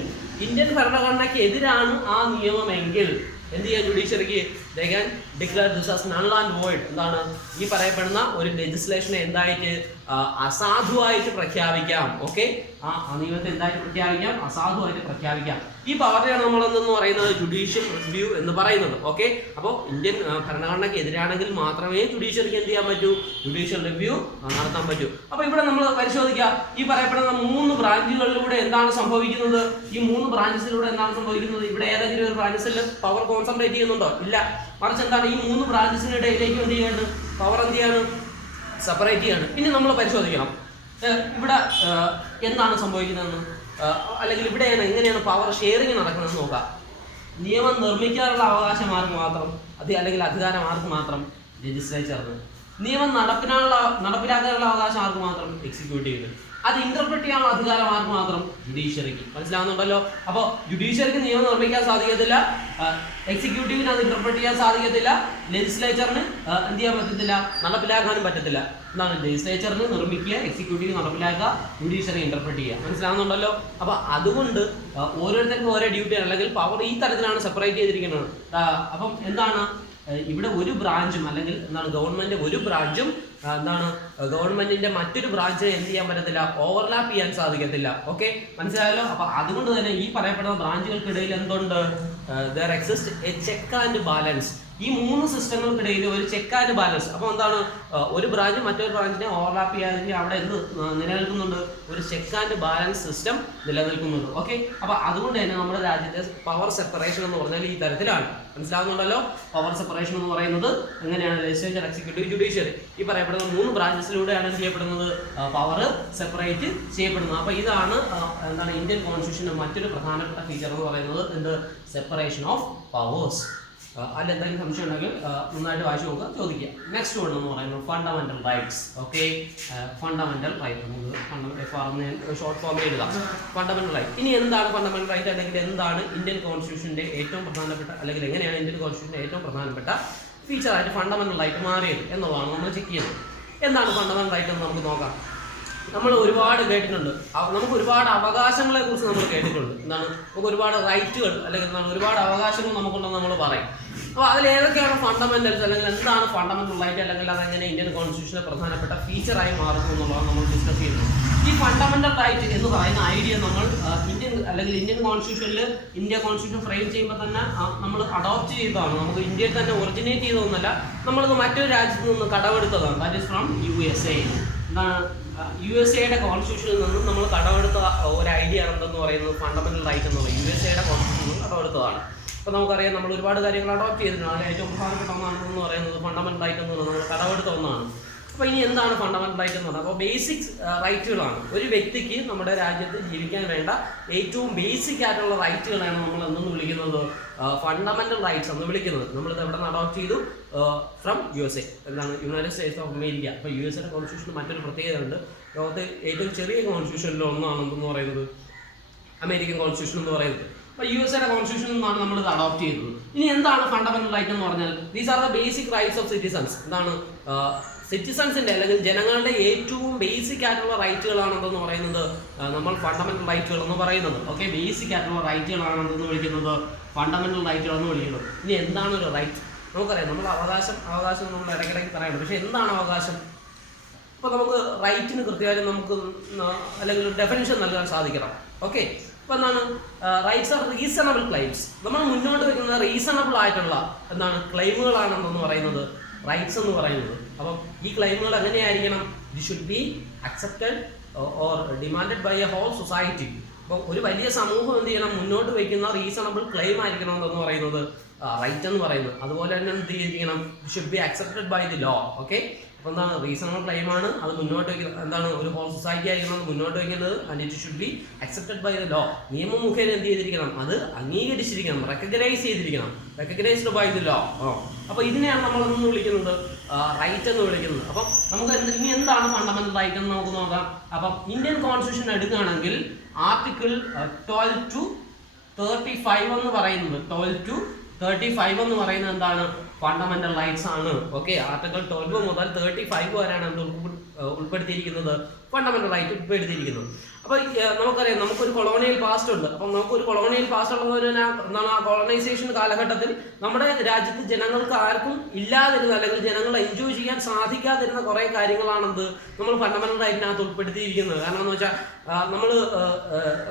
Indian ഭരണഘടനയ്ക്ക് എതിരാണ് ആ നിയമമെങ്കിൽ എന്ത് ചെയ്യാം, ജുഡീഷ്യറിക്ക് they can declare this as null and void. എന്താണ്, ഈ പറയപ്പെടുന്ന ഒരു ലെജിസ്ലേഷനെ എന്തായിട്ട് അസാധുവായിട്ട് പ്രഖ്യാപിക്കാം. ഓക്കെ, ആ നിയമത്തെ എന്തായിട്ട് പ്രഖ്യാപിക്കാം, അസാധുവായിട്ട് പ്രഖ്യാപിക്കാം. ഈ പവറിനെയാണ് നമ്മൾ എന്തെന്ന് പറയുന്നത്, ജുഡീഷ്യൽ റിവ്യൂ എന്ന് പറയുന്നത്. ഓക്കെ, അപ്പോൾ ഇന്ത്യൻ ഭരണഘടനയ്ക്ക് എതിരാണെങ്കിൽ മാത്രമേ ജുഡീഷ്യറിക്ക് എന്ത് ചെയ്യാൻ പറ്റൂ, ജുഡീഷ്യൽ റിവ്യൂ നടത്താൻ പറ്റൂ. അപ്പോൾ ഇവിടെ നമ്മൾ പരിശോധിക്കാം, ഈ പറയപ്പെടുന്ന 3 ബ്രാഞ്ചുകളിലൂടെ എന്താണ് സംഭവിക്കുന്നത്. ഈ 3 ബ്രാഞ്ചസിലൂടെ എന്താണ് സംഭവിക്കുന്നത്? ഇവിടെ ഏതെങ്കിലും ഒരു ബ്രാഞ്ചസിൽ പവർ കോൺസെൻട്രേറ്റ് ചെയ്യുന്നുണ്ടോ? ഇല്ല. മറിച്ച് എന്താണ്, ഈ 3 ബ്രാഞ്ചസിനിടയിലേക്ക് എന്ത് ചെയ്യാണ്, പവർ എന്ത് ചെയ്യാണ്, സെപ്പറേറ്റ് ചെയ്യാണ്. ഇനി നമ്മൾ പരിശോധിക്കണം ഇവിടെ എന്താണ് സംഭവിക്കുന്നതെന്ന്, അല്ലെങ്കിൽ ഇവിടെയാണ് എങ്ങനെയാണ് പവർ ഷെയറിങ് നടക്കുന്നതെന്ന് നോക്കാം. നിയമം നിർമ്മിക്കാനുള്ള അവകാശം ആർക്ക് മാത്രം, അല്ലെങ്കിൽ അധികാരം ആർക്ക് മാത്രം, ലെജിസ്ലേച്ചറിന്. നിയമം നടപ്പിലാക്കാനുള്ള അവകാശം ആർക്ക് മാത്രം, എക്സിക്യൂട്ടീവിന്. അത് ഇന്റർപ്രറ്റ് ചെയ്യാനുള്ള അധികാരം ആർക്ക് മാത്രം, ജുഡീഷ്യറിക്ക്. മനസ്സിലാവുന്നുണ്ടല്ലോ. അപ്പോൾ ജുഡീഷ്യറിക്ക് നിയമം നിർമ്മിക്കാൻ സാധിക്കത്തില്ല, എക്സിക്യൂട്ടീവിന് അത് ഇന്റർപ്രറ്റ് ചെയ്യാൻ സാധിക്കത്തില്ല, ലെജിസ്ലേച്ചറിന് എന്ത് ചെയ്യാൻ പറ്റത്തില്ല, നടപ്പിലാക്കാനും പറ്റത്തില്ല. എന്താണ്, ലെജിസ്ലേച്ചറിന് നിർമ്മിക്കുക, എക്സിക്യൂട്ടീവ് നടപ്പിലാക്കുക, ജുഡീഷ്യറി ഇന്റർപ്രറ്റ് ചെയ്യുക. മനസ്സിലാവുന്നുണ്ടല്ലോ. അപ്പോൾ അതുകൊണ്ട് ഓരോരുത്തർക്കും ഓരോ ഡ്യൂട്ടിയാണ്, അല്ലെങ്കിൽ പവർ ഈ തരത്തിലാണ് സെപ്പറേറ്റ് ചെയ്തിരിക്കുന്നത്. അപ്പം എന്താണ്, ഇവിടെ ഒരു ബ്രാഞ്ചും, അല്ലെങ്കിൽ എന്താണ് ഗവൺമെന്റ് ഒരു ബ്രാഞ്ചും എന്താണ് ഗവൺമെന്റിന്റെ മറ്റൊരു ബ്രാഞ്ചിനെ എന്ത് ചെയ്യാൻ പറ്റത്തില്ല, ഓവർലാപ്പ് ചെയ്യാൻ സാധിക്കത്തില്ല. ഓക്കെ, മനസ്സിലായല്ലോ. അപ്പൊ അതുകൊണ്ട് തന്നെ ഈ പറയപ്പെടുന്ന ബ്രാഞ്ചുകൾക്കിടയിൽ എന്തുണ്ട്, there exists a check and balance. ഈ 3 സിസ്റ്റങ്ങൾക്കിടയിൽ ഒരു ചെക്ക് ആൻഡ് ബാലൻസ്. അപ്പോൾ എന്താണ്, ഒരു ബ്രാഞ്ച് മറ്റൊരു ബ്രാഞ്ചിനെ ഓവർലാപ്പ് ചെയ്യാതെ അവിടെ എന്ത് നിലനിൽക്കുന്നുണ്ട്, ഒരു ചെക്ക് ആൻഡ് ബാലൻസ് സിസ്റ്റം നിലനിൽക്കുന്നുണ്ട്. ഓക്കെ, അപ്പോൾ അതുകൊണ്ട് തന്നെ നമ്മുടെ രാജ്യത്തെ പവർ സെപ്പറേഷൻ എന്ന് പറഞ്ഞാൽ ഈ തരത്തിലാണ്. മനസ്സിലാവുന്നുണ്ടല്ലോ. പവർ സെപ്പറേഷൻ എന്ന് പറയുന്നത് എങ്ങനെയാണ്, ലെജിസ്ലേച്ചർ, എക്സിക്യൂട്ടീവ്, ജുഡീഷ്യറി, ഈ പറയപ്പെടുന്ന 3 ബ്രാഞ്ചസിലൂടെയാണ് എന്ത് ചെയ്യപ്പെടുന്നത്, പവർ സെപ്പറേറ്റ് ചെയ്യപ്പെടുന്നത്. അപ്പോൾ ഇതാണ് എന്താണ് ഇന്ത്യൻ കോൺസ്റ്റിറ്റ്യൂഷന്റെ മറ്റൊരു പ്രധാനപ്പെട്ട ഫീച്ചർ എന്ന് പറയുന്നത്, എന്ത്, സെപ്പറേഷൻ ഓഫ് പവേഴ്സ്. അതിൽ എന്തെങ്കിലും സംശയം ഉണ്ടെങ്കിൽ നന്നായിട്ട് വായിച്ചു നോക്കുക, ചോദിക്കുക. നെക്സ്റ്റ് വൺ എന്ന് പറയുന്നത് fundamental rights. Okay, fundamental right നമുക്ക് ഷോർട്ട് ഫോമിൽ എഴുതാം, ഫണ്ടമെന്റൽ റൈറ്റ്. ഇനി എന്താണ് ഫണ്ടമെന്റൽ റൈറ്റ്, അല്ലെങ്കിൽ എന്താണ് ഇന്ത്യൻ കോൺസ്റ്റിറ്റ്യൂഷന്റെ ഏറ്റവും പ്രധാനപ്പെട്ട, അല്ലെങ്കിൽ എങ്ങനെയാണ് ഇന്ത്യൻ കോൺസ്റ്റിറ്റ്യൂഷന്റെ ഏറ്റവും പ്രധാനപ്പെട്ട ഫീച്ചറായിട്ട് ഫണ്ടമെന്റൽ റൈറ്റ് മാറിയത് എന്നുള്ളതാണ് നമ്മൾ ചെക്ക് ചെയ്യുന്നത്. എന്താണ് ഫണ്ടമെന്റൽ റൈറ്റ് എന്ന് നമുക്ക് നോക്കാം. നമ്മൾ ഒരുപാട് കേട്ടിട്ടുണ്ട്, നമുക്ക് ഒരുപാട് അവകാശങ്ങളെ കുറിച്ച് നമ്മൾ കേട്ടിട്ടുണ്ട്. എന്താണ്, നമുക്ക് ഒരുപാട് റൈറ്റുകൾ അല്ലെങ്കിൽ എന്താണ് ഒരുപാട് അവകാശങ്ങൾ നമുക്കുണ്ടെന്ന് നമ്മൾ പറയും. അപ്പോൾ അതിലേതൊക്കെയാണ് ഫണ്ടമെന്റൽസ്, അല്ലെങ്കിൽ എന്താണ് ഫണ്ടമെന്റൽ റൈറ്റ്, അല്ലെങ്കിൽ അതെങ്ങനെ ഇന്ത്യൻ കോൺസ്റ്റിറ്റ്യൂഷനിലെ പ്രധാനപ്പെട്ട ഫീച്ചറായി മാറുന്നു എന്നുള്ളതാണ് നമ്മൾ ഡിസ്കസ് ചെയ്യുന്നത്. ഈ ഫണ്ടമെന്റൽ റൈറ്റ് എന്ന് പറയുന്ന ഐഡിയ നമ്മൾ ഇന്ത്യൻ കോൺസ്റ്റിറ്റ്യൂഷനിൽ ഇന്ത്യ കോൺസ്റ്റിറ്റ്യൂഷൻ ഫ്രെയിം ചെയ്യുമ്പോൾ തന്നെ നമ്മൾ അഡോപ്റ്റ് ചെയ്തതാണ്. നമുക്ക് ഇന്ത്യയിൽ തന്നെ ഒറിജിനേറ്റ് ചെയ്തതൊന്നുമല്ല, നമ്മളിത് മറ്റൊരു രാജ്യത്ത് നിന്ന് കടമെടുത്തതാണ്. That is from USA. എന്താണ്, USA-യുടെ കോൺസ്റ്റിറ്റ്യൂഷനിൽ നിന്നും നമ്മൾ കടമെടുത്ത ഒരു ഐഡിയ ആണ് എന്തെന്ന് പറയുന്നത് ഫണ്ടമെന്റൽ റൈറ്റ് എന്നുള്ളത്. USA-യുടെ കോൺസ്റ്റിറ്റ്യൂഷനിൽ നിന്നും കടമെടുത്തതാണ്. അപ്പോൾ നമുക്കറിയാം, നമ്മൾ ഒരുപാട് കാര്യങ്ങൾ അഡോപ്റ്റ് ചെയ്തിട്ടുണ്ട്. അതിൽ ഏറ്റവും പ്രധാനപ്പെട്ട ഒന്നാണെന്ന് പറയുന്നത് ഫണ്ടമെന്റൽ റൈറ്റ് എന്ന് പറയുന്നത് നമ്മൾ കടമെടുത്ത ഒന്നാണ്. അപ്പോൾ ഇനി എന്താണ് ഫണ്ടമെന്റൽ റൈറ്റ് എന്ന് പറയുന്നത്? അപ്പോൾ ബേസിക് റൈറ്റുകളാണ്. ഒരു വ്യക്തിക്ക് നമ്മുടെ രാജ്യത്ത് ജീവിക്കാൻ വേണ്ട ഏറ്റവും ബേസിക് ആയിട്ടുള്ള റൈറ്റുകളാണ് നമ്മൾ എന്തെന്ന് വിളിക്കുന്നത്, ഫണ്ടമെന്റൽ റൈറ്റ്സ് എന്ന് വിളിക്കുന്നത്. നമ്മളിത് എവിടെ നിന്ന് അഡോപ്റ്റ് ചെയ്തു? From USA. എന്താണ്, യുണൈറ്റഡ് സ്റ്റേറ്റ്സ് ഓഫ് അമേരിക്ക. അപ്പോൾ USA-യുടെ കോൺസ്റ്റിറ്റ്യൂഷന് മറ്റൊരു പ്രത്യേകത ഉണ്ട്. ലോകത്തെ ഏറ്റവും ചെറിയ കോൺസ്റ്റിറ്റ്യൂഷനിൽ ഒന്നാണ് എന്തെന്ന് പറയുന്നത് അമേരിക്കൻ കോൺസ്റ്റിറ്റ്യൂഷൻ എന്ന് പറയുന്നത്. അപ്പോൾ USA-യുടെ കോൺസ്റ്റിറ്റ്യൂഷനിൽ നിന്നാണ് നമ്മളിത് അഡോപ്റ്റ് ചെയ്തത്. ഇനി എന്താണ് ഫണ്ടമെന്റൽ റൈറ്റ് എന്ന് പറഞ്ഞാൽ? These are the basic rights of citizens. എന്താണ്, സിറ്റിസൺസിന്റെ അല്ലെങ്കിൽ ജനങ്ങളുടെ ഏറ്റവും ബേസിക് ആയിട്ടുള്ള റൈറ്റുകളാണെന്ന് പറയുന്നത് നമ്മൾ ഫണ്ടമെന്റൽ റൈറ്റുകൾ എന്ന് പറയുന്നത്. ഓക്കെ, ബേസിക് ആയിട്ടുള്ള റൈറ്റുകളാണെന്ന് വിളിക്കുന്നത് ഫണ്ടമെന്റൽ റൈറ്റുകൾ എന്ന് വിളിക്കുന്നത്. ഇനി എന്താണ് ഒരു റൈറ്റ്? നമുക്കറിയാം, നമ്മൾ അവകാശം നമ്മൾ ഇടയ്ക്കിടയ്ക്ക് പറയുന്നുണ്ട്. പക്ഷേ എന്താണ് അവകാശം? അപ്പോൾ നമുക്ക് റൈറ്റിന് കൃത്യമായിട്ട് നമുക്ക് അല്ലെങ്കിൽ ഒരു ഡെഫിനിഷൻ നൽകാൻ സാധിക്കണം. ഓക്കെ, അപ്പോൾ എന്താണ്, റൈറ്റ്സ് ആർ റീസണബിൾ ക്ലെയിംസ്. നമ്മൾ മുന്നോട്ട് വയ്ക്കുന്ന റീസണബിൾ ആയിട്ടുള്ള എന്താണ് ക്ലെയിമുകളാണെന്ന് പറയുന്നത് റൈറ്റ്സ് എന്ന് പറയുന്നത്. അപ്പം ഈ ക്ലെയിമുകൾ എങ്ങനെയായിരിക്കണം? It should be accepted or demanded by a whole society. അപ്പോൾ ഒരു വലിയ സമൂഹം എന്ത് ചെയ്യണം? മുന്നോട്ട് വയ്ക്കുന്ന റീസണബിൾ ക്ലെയിം ആയിരിക്കണം എന്ന് പറയുന്നത് റൈറ്റ് എന്ന് പറയുന്നത്. അതുപോലെ തന്നെ എന്ത് ചെയ്തിരിക്കണം? It should be accepted by the law. Okay, അപ്പോൾ എന്താണ്, റീസണബിൾ ക്ലെയിമാണ്, അത് മുന്നോട്ട് വയ്ക്കുന്നത് എന്താണ്, ഒരു ഹോൾ സൊസൈറ്റി ആയിരിക്കണം അത് മുന്നോട്ട് വയ്ക്കുന്നത്. And it should be accepted by the law. നിയമം മുഖേന എന്ത് ചെയ്തിരിക്കണം? അത് അംഗീകരിച്ചിരിക്കണം, റെക്കഗ്നൈസ് ചെയ്തിരിക്കണം, റെക്കഗ്നൈസ്ഡ് ബൈ ദി ലോ. അപ്പോൾ ഇതിനെയാണ് നമ്മൾ എന്ന് വിളിക്കുന്നത് റൈറ്റ് എന്ന് വിളിക്കുന്നത്. അപ്പം നമുക്ക് ഇനി എന്താണ് ഫണ്ടമെന്റൽ റൈറ്റ് എന്ന് നമുക്ക് നോക്കാം. അപ്പം ഇന്ത്യൻ കോൺസ്റ്റിറ്റ്യൂഷൻ എടുക്കുകയാണെങ്കിൽ ആർട്ടിക്കിൾ 12 to 35 എന്ന് പറയുന്നത് 12 to 35 എന്ന് പറയുന്നത് എന്താണ്? ഫണ്ടമെന്റൽ റൈറ്റ്സ് ആണ്. ഓക്കെ, ആർട്ടിക്കിൾ 12 മുതൽ 35 വരെയാണ് എന്ത് ഉൾപ്പെടുത്തിയിരിക്കുന്നത്? ഫണ്ടമെന്റൽ റൈറ്റ് ഉൾപ്പെടുത്തിയിരിക്കുന്നത്. അപ്പോൾ നമുക്കറിയാം, നമുക്കൊരു കൊളോണിയൽ പാസ്റ്റ് ഉണ്ട്. അപ്പം നമുക്കൊരു കൊളോണിയൽ പാസ്റ്റ് ഉള്ളത് എന്താണ്, ആ കോളനൈസേഷൻ കാലഘട്ടത്തിൽ നമ്മുടെ രാജ്യത്ത് ജനങ്ങൾക്ക് ആർക്കും ഇല്ലാതിരുന്ന അല്ലെങ്കിൽ ജനങ്ങൾ എൻജോയ് ചെയ്യാൻ സാധിക്കാതിരുന്ന കുറേ കാര്യങ്ങളാണെന്ത് നമ്മൾ ഫണ്ടമെന്റൽ റൈറ്റിനകത്ത് ഉൾപ്പെടുത്തിയിരിക്കുന്നത്. കാരണം എന്ന് വെച്ചാൽ നമ്മൾ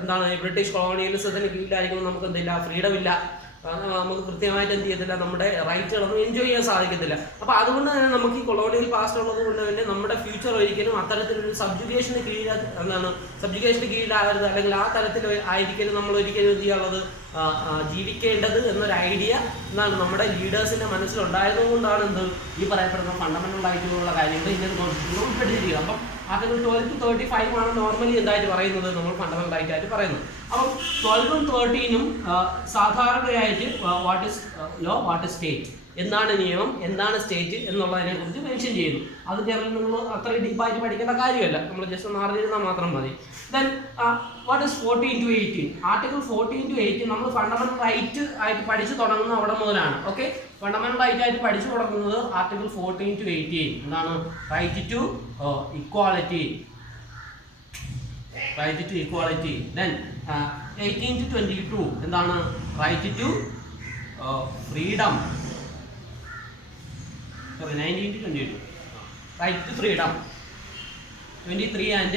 എന്താണ്, ബ്രിട്ടീഷ് കൊളോണിയലിസത്തിന് കീഴിലായിരിക്കുമ്പോൾ നമുക്ക് എന്തില്ല, ഫ്രീഡം ഇല്ല, നമുക്ക് കൃത്യമായിട്ട് എന്ത് ചെയ്യത്തില്ല, നമ്മുടെ റൈറ്റുകളൊന്നും എൻജോയ് ചെയ്യാൻ സാധിക്കത്തില്ല. അപ്പോൾ അതുകൊണ്ട് തന്നെ നമുക്ക് ഈ കൊളോണിയൽ പാസ്റ്റ് ഉള്ളത് കൊണ്ട് തന്നെ നമ്മുടെ ഫ്യൂച്ചർ ഒരിക്കലും അത്തരത്തിലൊരു സബ്ജുഗേഷന് കീഴിലാകരുത്, അല്ലെങ്കിൽ ആ തരത്തിൽ ആയിരിക്കലും നമ്മൾ ഒരിക്കലും എന്ത് ചെയ്യാനുള്ളത് ജീവിക്കേണ്ടത് എന്നൊരു ഐഡിയ എന്താണ് നമ്മുടെ ലീഡേഴ്സിന്റെ മനസ്സിലുണ്ടായതുകൊണ്ടാണ് എന്ത് ഈ പറയപ്പെടുന്ന ഫണ്ടമെന്റൽ റൈറ്റുകളുള്ള കാര്യങ്ങൾ ഇന്ത്യൻ കോൺസ്റ്റിറ്റ്യൂഷനിൽ ഉൾപ്പെടുത്തിയിരിക്കുക. അപ്പം ആർട്ടിക്കിൾ 12 to 35 ആണ് നോർമലി എന്തായിട്ട് പറയുന്നത്, നമ്മൾ ഫണ്ടമെന്റൽ റൈറ്റ് ആയിട്ട് പറയുന്നത്. അപ്പം 12ഉം 13ഉം സാധാരണയായിട്ട് what is law, what is state, എന്താണ് നിയമം, എന്താണ് സ്റ്റേറ്റ് എന്നുള്ളതിനെ കുറിച്ച് മെൻഷൻ ചെയ്യുന്നു. അത് നമ്മൾ അത്രയും ഡീപ്പായിട്ട് പഠിക്കേണ്ട കാര്യമല്ല, നമ്മൾ ജസ്റ്റ് ഒന്ന് അറിഞ്ഞിരുന്നാൽ മാത്രം മതി. Then what is 14 to 18? Article 14 to 18 നമ്മൾ ഫണ്ടമെന്റൽ റൈറ്റ് ആയിട്ട് പഠിച്ചു തുടങ്ങുന്ന അവിടെ മുതലാണ്. ഓക്കെ, ഫണ്ടമെന്റൽ റൈറ്റ് ആയിട്ട് പഠിച്ചു തുടങ്ങുന്നത് ആർട്ടിക്കിൾ 14 to 18 എന്താണ്? Right to equality, right to equality. Then 18 to 22 എന്താണ്? Right to freedom. 19 to 22 right to freedom. 23 and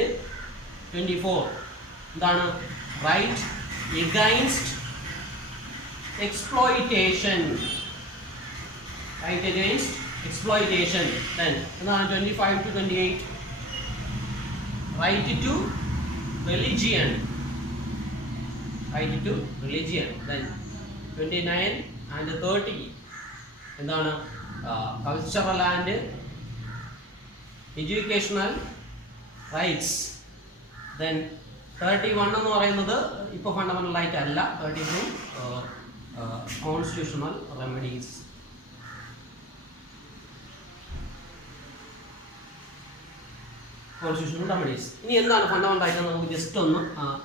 24 എന്താണ്? Right against exploitation, right against exploitation. Then എന്താണ്? 25 to 28 right to religion, right to religion. Then 29 and 30 എന്താണ്? Cultural and educational rights. Then 31 എന്ന് പറയുന്നത് ഇപ്പോൾ ഫണ്ടമെന്റൽ റൈറ്റ് അല്ല. 32 കോൺസ്റ്റിറ്റ്യൂഷണൽ റെമഡീസ്. Constitutional remedies. ഇനി എന്താണ് ഫണ്ടമെന്റൽ റൈറ്റ് എന്ന് നമുക്ക് ജസ്റ്റ് ഒന്ന്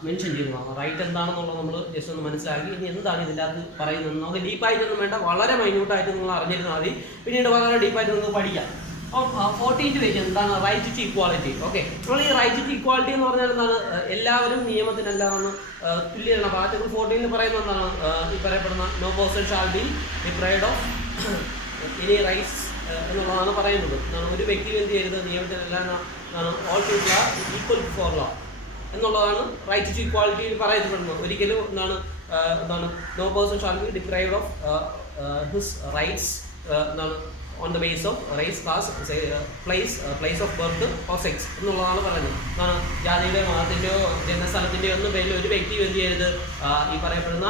മെൻഷൻ ചെയ്ത് നോക്കാം. റൈറ്റ് എന്താണെന്നുള്ളത് നമ്മൾ ജസ്റ്റ് ഒന്ന് മനസ്സിലാക്കി ഇനി എന്താണ് ഇതിൻ്റെ അകത്ത് പറയുന്നത് നമുക്ക് ഡീപ്പായിട്ടൊന്നും വേണ്ട, വളരെ മൈന്യൂട്ടായിട്ട് നിങ്ങൾ അറിഞ്ഞിരുന്നാൽ മതി. പിന്നീട് വളരെ ഡീപ്പായിട്ട് നിങ്ങൾക്ക് പഠിക്കാം. അപ്പം 14th വെക്കുന്നത് എന്താണ്? Right to equality. ഓക്കെ, നമ്മൾ ഈ റൈറ്റ് ടു ഇക്വാളിറ്റി എന്ന് പറഞ്ഞാൽ എന്താണ്? എല്ലാവരും നിയമത്തിനെല്ലാം തുല്യമാണ്. അപ്പോൾ ആർട്ടിക്കിൾ 14 പറയുന്നത് എന്താണ്? ഈ പറയപ്പെടുന്ന no person shall be deprived of any rights എന്നുള്ളതാണ് പറയുന്നത്. ഒരു വ്യക്തി എന്ത് ചെയ്യരുത്? നിയമത്തിനെല്ലാം all people are equal before law എന്നുള്ളതാണ് റൈറ്റ് ടു ഇക്വാളിറ്റിയിൽ പറയപ്പെടുന്നത്. ഒരിക്കലും എന്താണ് no person shall be deprived of his rights on the base of race, caste, place of birth or sex എന്നുള്ളതാണ് പറയുന്നത്. ജാതിയുടെ, മതത്തിൻ്റെയോ ജനസ്ഥലത്തിൻ്റെയോ ഒന്നും പേരിൽ ഒരു വ്യക്തി എന്ത് ചെയ്യരുത്? ഈ പറയപ്പെടുന്ന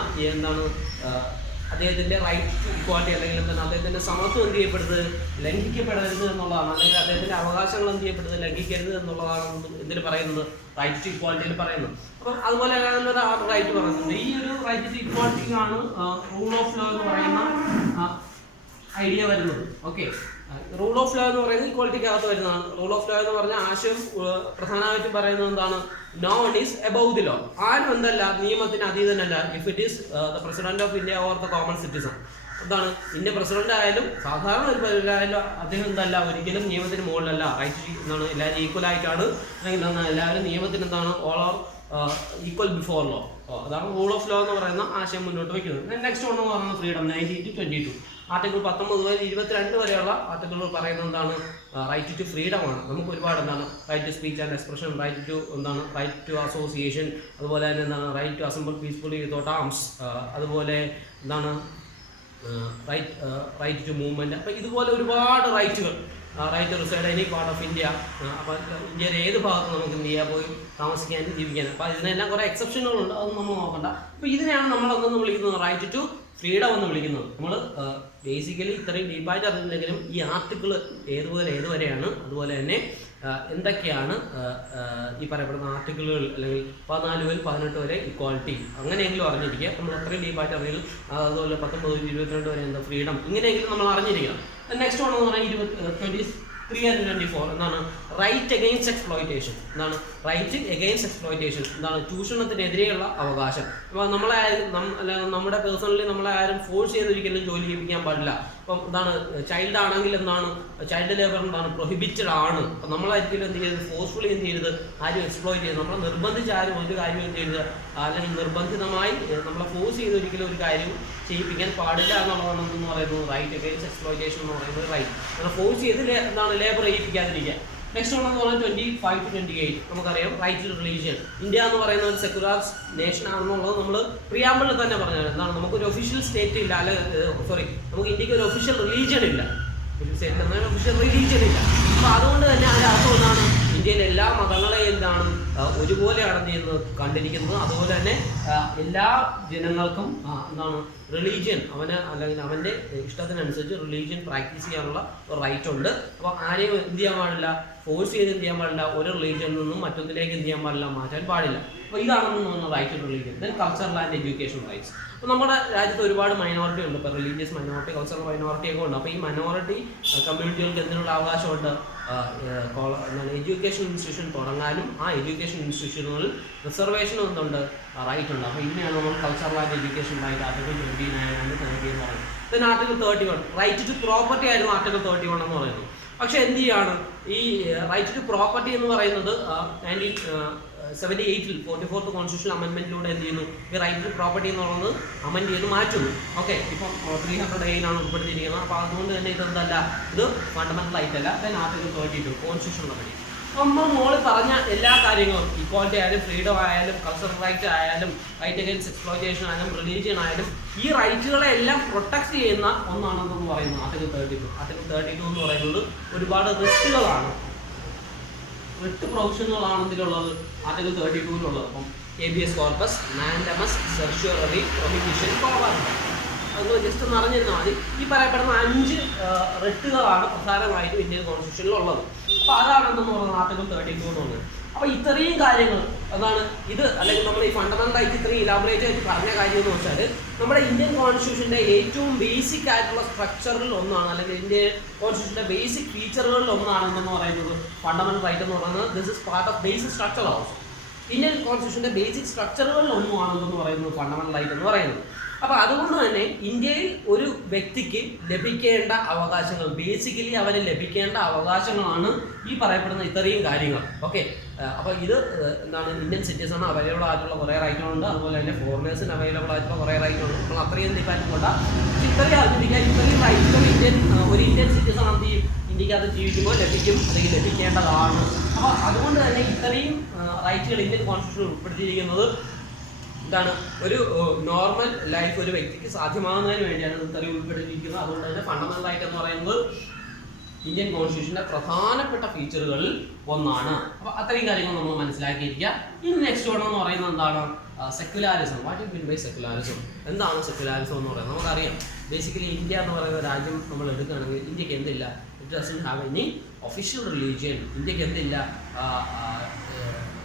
അദ്ദേഹത്തിൻ്റെ റൈറ്റ് ടു ഇക്വാലിറ്റി അല്ലെങ്കിൽ എന്താണ് അദ്ദേഹത്തിൻ്റെ സമത്വം എന്ത് ചെയ്യപ്പെടുന്നത്? ലംഘിക്കപ്പെടരുത് എന്നുള്ളതാണ്. അല്ലെങ്കിൽ അദ്ദേഹത്തിൻ്റെ അവകാശങ്ങൾ എന്ത് ചെയ്യപ്പെടുന്നത്? ലംഘിക്കരുത് എന്നുള്ളതാണ് ഇതിൽ പറയുന്നത്, റൈറ്റ് ടു ഇക്വാലിറ്റിയിൽ പറയുന്നത്. അപ്പം അതുപോലെ ഒരു റൈറ്റ് പറയുന്നുണ്ട്. ഈ ഒരു റൈറ്റ് ടു ഇക്വാലിറ്റിക്കാണ് റൂൾ ഓഫ് ലോ എന്ന് പറയുന്ന ഐഡിയ വരുന്നത്. ഓക്കെ, റൂൾ ഓഫ് ലോ എന്ന് പറയുന്നത് ഇക്വാലിറ്റിക്കകത്ത് വരുന്നതാണ്. റൂൾ ഓഫ് ലോ എന്ന് പറഞ്ഞാൽ ആശയം പ്രധാനമായിട്ടും പറയുന്നത് എന്താണ്? No one is above the law. ആരും എന്തല്ല? നിയമത്തിന് അതീതനല്ല. If it is the president of India or the common citizen. എന്താണ്? ഇന്ത്യ പ്രസിഡന്റ് ആയാലും സാധാരണ ഒരു പൗരനായാലും അദ്ദേഹം എന്തല്ല? ഒരിക്കലും നിയമത്തിന് മുകളിലല്ല. റൈറ്റ് എന്താണ്? എല്ലാവരും ഈക്വൽ ആയിട്ടാണ്, അല്ലെങ്കിൽ എല്ലാവരും നിയമത്തിന് എന്താണ്? All are equal before law. അതാണ് റൂൾ ഓഫ് ലോ എന്ന് പറയുന്ന ആശയം മുന്നോട്ട് വയ്ക്കുന്നത്. നെക്സ്റ്റ് ഒന്ന് പറയുന്നത് ഫ്രീഡം. 19 to 22 ആർട്ടിക്കിൾ 19 മുതൽ 22 വരെയുള്ള ആർട്ടിക്കിളുകൾ പറയുന്നത് എന്താണ്? റൈറ്റ് ടു ഫ്രീഡം ആണ്. നമുക്ക് ഒരുപാട് എന്താണ്? Right to speech and expression, right to എന്താണ്? റൈറ്റ് ടു അസോസിയേഷൻ, അതുപോലെ തന്നെ എന്താണ്? Right to assemble peacefully without arms, അതുപോലെ എന്താണ്? Right to movement. അപ്പോൾ ഇതുപോലെ ഒരുപാട് റൈറ്റുകൾ. Right to reside any part of India. അപ്പോൾ ഇന്ത്യയുടെ ഏത് ഭാഗത്ത് നമുക്ക് എന്ത് ചെയ്യാൻ പോയി താമസിക്കാനും ജീവിക്കാനും. അപ്പോൾ ഇതിനെല്ലാം കുറേ എക്സെപ്ഷനുകളുണ്ട്, അതൊന്നും നമ്മൾ നോക്കണ്ട. അപ്പോൾ ഇതിനെയാണ് നമ്മളൊന്നും വിളിക്കുന്നത് റൈറ്റ് ടു ഫ്രീഡം എന്ന് വിളിക്കുന്നത്. നമ്മൾ ബേസിക്കലി ഇത്രയും ഡീപ്പായിട്ട് അറിഞ്ഞില്ലെങ്കിലും ഈ ആർട്ടിക്കിൾ ഏതുവരെയാണ്, അതുപോലെ തന്നെ എന്തൊക്കെയാണ് ഈ പറയപ്പെടുന്ന ആർട്ടിക്കിളുകൾ, അല്ലെങ്കിൽ 14 മുതൽ 18 വരെ ഇക്വാളിറ്റി, അങ്ങനെയെങ്കിലും അറിഞ്ഞിരിക്കുക. നമ്മൾ അത്രയും ഡീപ്പായിട്ട് അറിയില്ല. അതുപോലെ 19 മുതൽ 22 വരെ എന്താ ഫ്രീഡം, ഇങ്ങനെയെങ്കിലും നമ്മൾ അറിഞ്ഞിരിക്കണം. നെക്സ്റ്റ് വൺ എന്ന് പറഞ്ഞാൽ 23 and 24 എന്താണ്? Right against exploitation. എന്താണ്? റൈറ്റ് അഗെയിൻസ്റ്റ് എക്സ്പ്ലോയിറ്റേഷൻ എന്താണ്? ചൂഷണത്തിനെതിരെയുള്ള അവകാശം. അപ്പോൾ നമ്മുടെ പേഴ്സണലി നമ്മളെ ആരും ഫോഴ്സ് ചെയ്തൊരിക്കലും ജോലി ചെയ്യിപ്പിക്കാൻ പാടില്ല. അപ്പം എന്താണ്? ചൈൽഡ് ആണെങ്കിൽ എന്താണ്? ചൈൽഡ് ലേബർ എന്താണ്? പ്രൊഹിബിറ്റഡ് ആണ്. അപ്പം നമ്മളായിരിക്കും എന്ത് ചെയ്തത്? ഫോഴ്സ്ഫുള്ളി എന്ത് ചെയ്തത്? ആരും എക്സ്പ്ലോയിറ്റ് ചെയ്ത്, നമ്മളെ നിർബന്ധിച്ച് ആരും ഒരു കാര്യം എന്ത് ചെയ്തത്? അല്ലെങ്കിൽ നിർബന്ധിതമായി നമ്മളെ ഫോഴ്സ് ചെയ്ത് ഒരിക്കലും ഒരു കാര്യം ചെയ്യിപ്പിക്കാൻ പാടില്ല എന്നുള്ളതാണ് എന്ന് പറയുന്നത് റൈറ്റ് അഗെയിൻസ്റ്റ് എക്സ്പ്ലോയിറ്റേഷൻ എന്ന് പറയുന്നത്. റൈറ്റ് നമ്മൾ ഫോഴ്സ് ചെയ്ത് എന്താണ്? ലേബർ ചെയ്യിപ്പിക്കാതിരിക്കുക. നെക്സ്റ്റ് ഉണ്ടെന്ന് പറഞ്ഞാൽ 25 to 28 നമുക്കറിയാം. Right to religion. ഇന്ത്യ എന്ന് പറയുന്ന ഒരു സെക്യുലർ നേഷൻ ആണെന്നുള്ളത് നമ്മൾ പ്രിയാമ്പിളിൽ തന്നെ പറഞ്ഞത്. എന്താണ്? നമുക്കൊരു ഒഫീഷ്യൽ സ്റ്റേറ്റ് ഇല്ല, നമുക്ക് ഇന്ത്യക്ക് ഒരു ഒഫീഷ്യൽ റിലീജിയൻ ഇല്ല. ഒഫീഷ്യൽ റിലീജിയൻ ഇല്ല. അപ്പോൾ അതുകൊണ്ട് തന്നെ അതിൻ്റെ അർത്ഥം എന്താണ്? ഇന്ത്യയിലെ എല്ലാ മതങ്ങളെയും എന്താണ്? ഒരുപോലെയാണെന്ന് ചെയ്യുന്നത് കണ്ടിരിക്കുന്നത്. അതുപോലെ തന്നെ എല്ലാ ജനങ്ങൾക്കും എന്താണ്? റിലീജിയൻ അല്ലെങ്കിൽ അവൻ്റെ ഇഷ്ടത്തിനനുസരിച്ച് റിലീജിയൻ പ്രാക്ടീസ് ചെയ്യാനുള്ള ഒരു റൈറ്റ് ഉണ്ട്. അപ്പോൾ ആരെയും എന്ത് ചെയ്യാൻ പാടില്ല? ഫോഴ്സ് ചെയ്ത് എന്ത് ചെയ്യാൻ പാടില്ല? ഒരു റിലീജിയനിൽ നിന്നും മറ്റൊന്നിലേക്ക് എന്ത് ചെയ്യാൻ പാടില്ല? മാറ്റാൻ പാടില്ല. അപ്പോൾ ഇതാണെന്ന് തോന്നുന്നത് right to religion. Then cultural and education rights. അപ്പോൾ നമ്മുടെ രാജ്യത്ത് ഒരുപാട് മൈനോറിറ്റി ഉണ്ട്. ഇപ്പോൾ റിലീജിയസ് മൈനോറിറ്റി, കൾച്ചറൽ മൈനോറിറ്റി ഒക്കെ ഉണ്ട്. അപ്പോൾ ഈ മൈനോറിറ്റി കമ്മ്യൂണിറ്റികൾക്ക് എന്തിനുള്ള അവകാശമുണ്ട്? എഡ്യൂക്കേഷൻ ഇൻസ്റ്റിറ്റ്യൂഷൻ തുടങ്ങാനും ആ എഡ്യൂക്കേഷൻ ഇൻസ്റ്റിറ്റ്യൂഷനുകളിൽ റിസർവേഷൻ എന്തുണ്ട്? റൈറ്റ് ഉണ്ട്. അപ്പോൾ ഇതിനെയാണ് നമ്മൾ cultural and education right article 29 and 30 എന്ന് പറയുന്നത്. Then article 31 right to property ആയിരുന്നു ആർട്ടിക്കിൾ 31 എന്ന് പറയുന്നത്. പക്ഷേ എന്ത് ചെയ്യാണ്? ഈ റൈറ്റ് ടു പ്രോപ്പർട്ടി എന്ന് പറയുന്നത് 1978 44th കോൺസ്റ്റിറ്റ്യൂഷൻ അമെൻമെന്റിലൂടെ എന്ത് ചെയ്യുന്നു? ഈ റൈറ്റ് ടു പ്രോപ്പർട്ടി എന്നുള്ളത് അമെൻഡ് ചെയ്ത് മാറ്റുന്നു. ഓക്കെ, ഇപ്പം 300A ഉൾപ്പെടുത്തിയിരിക്കുന്നത്. അപ്പോൾ അതുകൊണ്ട് തന്നെ ഇതെന്തല്ല? ഇത് ഫണ്ടമെന്റൽ റൈറ്റ് അല്ല. Then article 32 constitution remedy. നമ്മൾ മോളിൽ പറഞ്ഞ എല്ലാ കാര്യങ്ങളും, ഈക്വാലിറ്റി ആയാലും ഫ്രീഡം ആയാലും കൾച്ചറൽ റൈറ്റ് ആയാലും റൈറ്റ് അഗെയിൻസ്റ്റ് എക്സ്പ്ലോയിറ്റേഷൻ ആയാലും റിലീജിയൻ ആയാലും ഈ റൈറ്റുകളെ എല്ലാം പ്രൊട്ടക്ട് ചെയ്യുന്ന ഒന്നാണെന്ന് പറയുന്നത് ആർട്ടിക്കിൾ 32. ആർട്ടിക്കിൾ 32 എന്ന് പറയുന്നത് ഒരുപാട് റിസ്റ്റുകളാണ്, റിട്ട് പ്രൊവിഷനുകളാണ് ഇതിലുള്ളത്. ആർട്ടിക്കിൾ 32 അപ്പം habeas corpus, mandamus, certiorari, prohibition, കോവാറന്റ്. അത് ജസ്റ്റ് ഒന്ന് അറിഞ്ഞിരുന്നാൽ മതി. ഈ പറയപ്പെടുന്ന 5 റിട്ടുകളാണ് പ്രധാനമായിട്ടും ഇന്ത്യൻ കോൺസ്റ്റിറ്റ്യൂഷനിലുള്ളത്. അപ്പോൾ അതാണെന്ന് പറയുന്നത് ആർട്ടിക്കിൾ 32 എന്ന് പറയുന്നത്. അപ്പോൾ ഇത്രയും കാര്യങ്ങൾ അതാണ് ഇത്, അല്ലെങ്കിൽ നമ്മൾ ഈ ഫണ്ടമെന്റൽ ആയിട്ട് ഇത്രയും ഇലാബറേറ്റ് ആയിട്ട് പറഞ്ഞ കാര്യം എന്ന് വെച്ചാൽ നമ്മുടെ ഇന്ത്യൻ കോൺസ്റ്റിറ്റ്യൂഷൻ്റെ ഏറ്റവും ബേസിക് ആയിട്ടുള്ള സ്ട്രക്ചറിൽ ഒന്നാണ്, അല്ലെങ്കിൽ ഇന്ത്യൻ കോൺസ്റ്റിറ്റ്യൂഷൻ്റെ ബേസിക് ഫീച്ചറുകളിൽ ഒന്നാണെന്ന് പറയുന്നത് ഫണ്ടമെന്റൽ റൈറ്റ് എന്ന് പറയുന്നത്. This is part of basic structure also. Indian കോൺസ്റ്റിറ്റ്യൂഷൻ്റെ ബേസിക് സ്ട്രക്ചറുകളിൽ ഒന്നുമാണെന്ന് പറയുന്നത് ഫണ്ടമെന്റൽ റൈറ്റ് എന്ന് പറയുന്നത്. അപ്പോൾ അതുകൊണ്ട് തന്നെ ഇന്ത്യയിൽ ഒരു വ്യക്തിക്ക് ലഭിക്കേണ്ട അവകാശങ്ങൾ, ബേസിക്കലി അവന് ലഭിക്കേണ്ട അവകാശങ്ങളാണ് ഈ പറയപ്പെടുന്ന ഇത്രയും കാര്യങ്ങൾ. ഓക്കെ, അപ്പോൾ ഇത് എന്താണ്, ഇന്ത്യൻ സിറ്റിസൺ അവൈലബിൾ ആയിട്ടുള്ള കുറേ റൈറ്റുകളുണ്ട്, അതുപോലെ തന്നെ ഫോറിനേഴ്സിന് അവൈലബിൾ ആയിട്ടുള്ള കുറേ റൈറ്റുകളുണ്ട്. നമ്മൾ അത്രയും ഡിഫൈൻ കൊണ്ട ഇത്രയും അറിഞ്ഞിരിക്കുക, ഇത്രയും റൈറ്റുകൾ ഒരു ഇന്ത്യൻ സിറ്റിസൺ എന്ത് ചെയ്യും, ഇന്ത്യക്കകത്ത് ജീവിക്കുമ്പോൾ ലഭിക്കും, അല്ലെങ്കിൽ ലഭിക്കേണ്ടതാണ്. അപ്പോൾ അതുകൊണ്ട് തന്നെ ഇത്രയും റൈറ്റുകൾ ഇന്ത്യൻ കോൺസ്റ്റിറ്റ്യൂഷൻ ഉൾപ്പെടുത്തിയിരിക്കുന്നത് എന്താണ്, ഒരു നോർമൽ ലൈഫ് ഒരു വ്യക്തിക്ക് സാധ്യമാകുന്നതിന് വേണ്ടിയാണ് ഇത്രയും ഉൾപ്പെടുത്തിയിരിക്കുന്നത്. അതുകൊണ്ട് തന്നെ ഫണ്ടമെന്റൽ റൈറ്റ് എന്ന് പറയുന്നത് ഇന്ത്യൻ കോൺസ്റ്റിറ്റ്യൂഷന്റെ പ്രധാനപ്പെട്ട ഫീച്ചറുകളിൽ ഒന്നാണ്. അപ്പോൾ അത്രയും കാര്യങ്ങൾ നമ്മൾ മനസ്സിലാക്കിയിരിക്കുക. ഇനി നെക്സ്റ്റ് വൺ എന്ന് പറയുന്നത് എന്താണ്, secularism. What you mean by secularism? എന്താണ് സെക്യുലാരിസം എന്ന് പറയുന്നത്? നമുക്കറിയാം, ബേസിക്കലി ഇന്ത്യ എന്ന് പറയുന്ന രാജ്യം നമ്മൾ എടുക്കുകയാണെങ്കിൽ ഇന്ത്യക്ക് എന്തില്ല, it doesn't have any official religion. ഇന്ത്യക്ക് എന്തില്ല,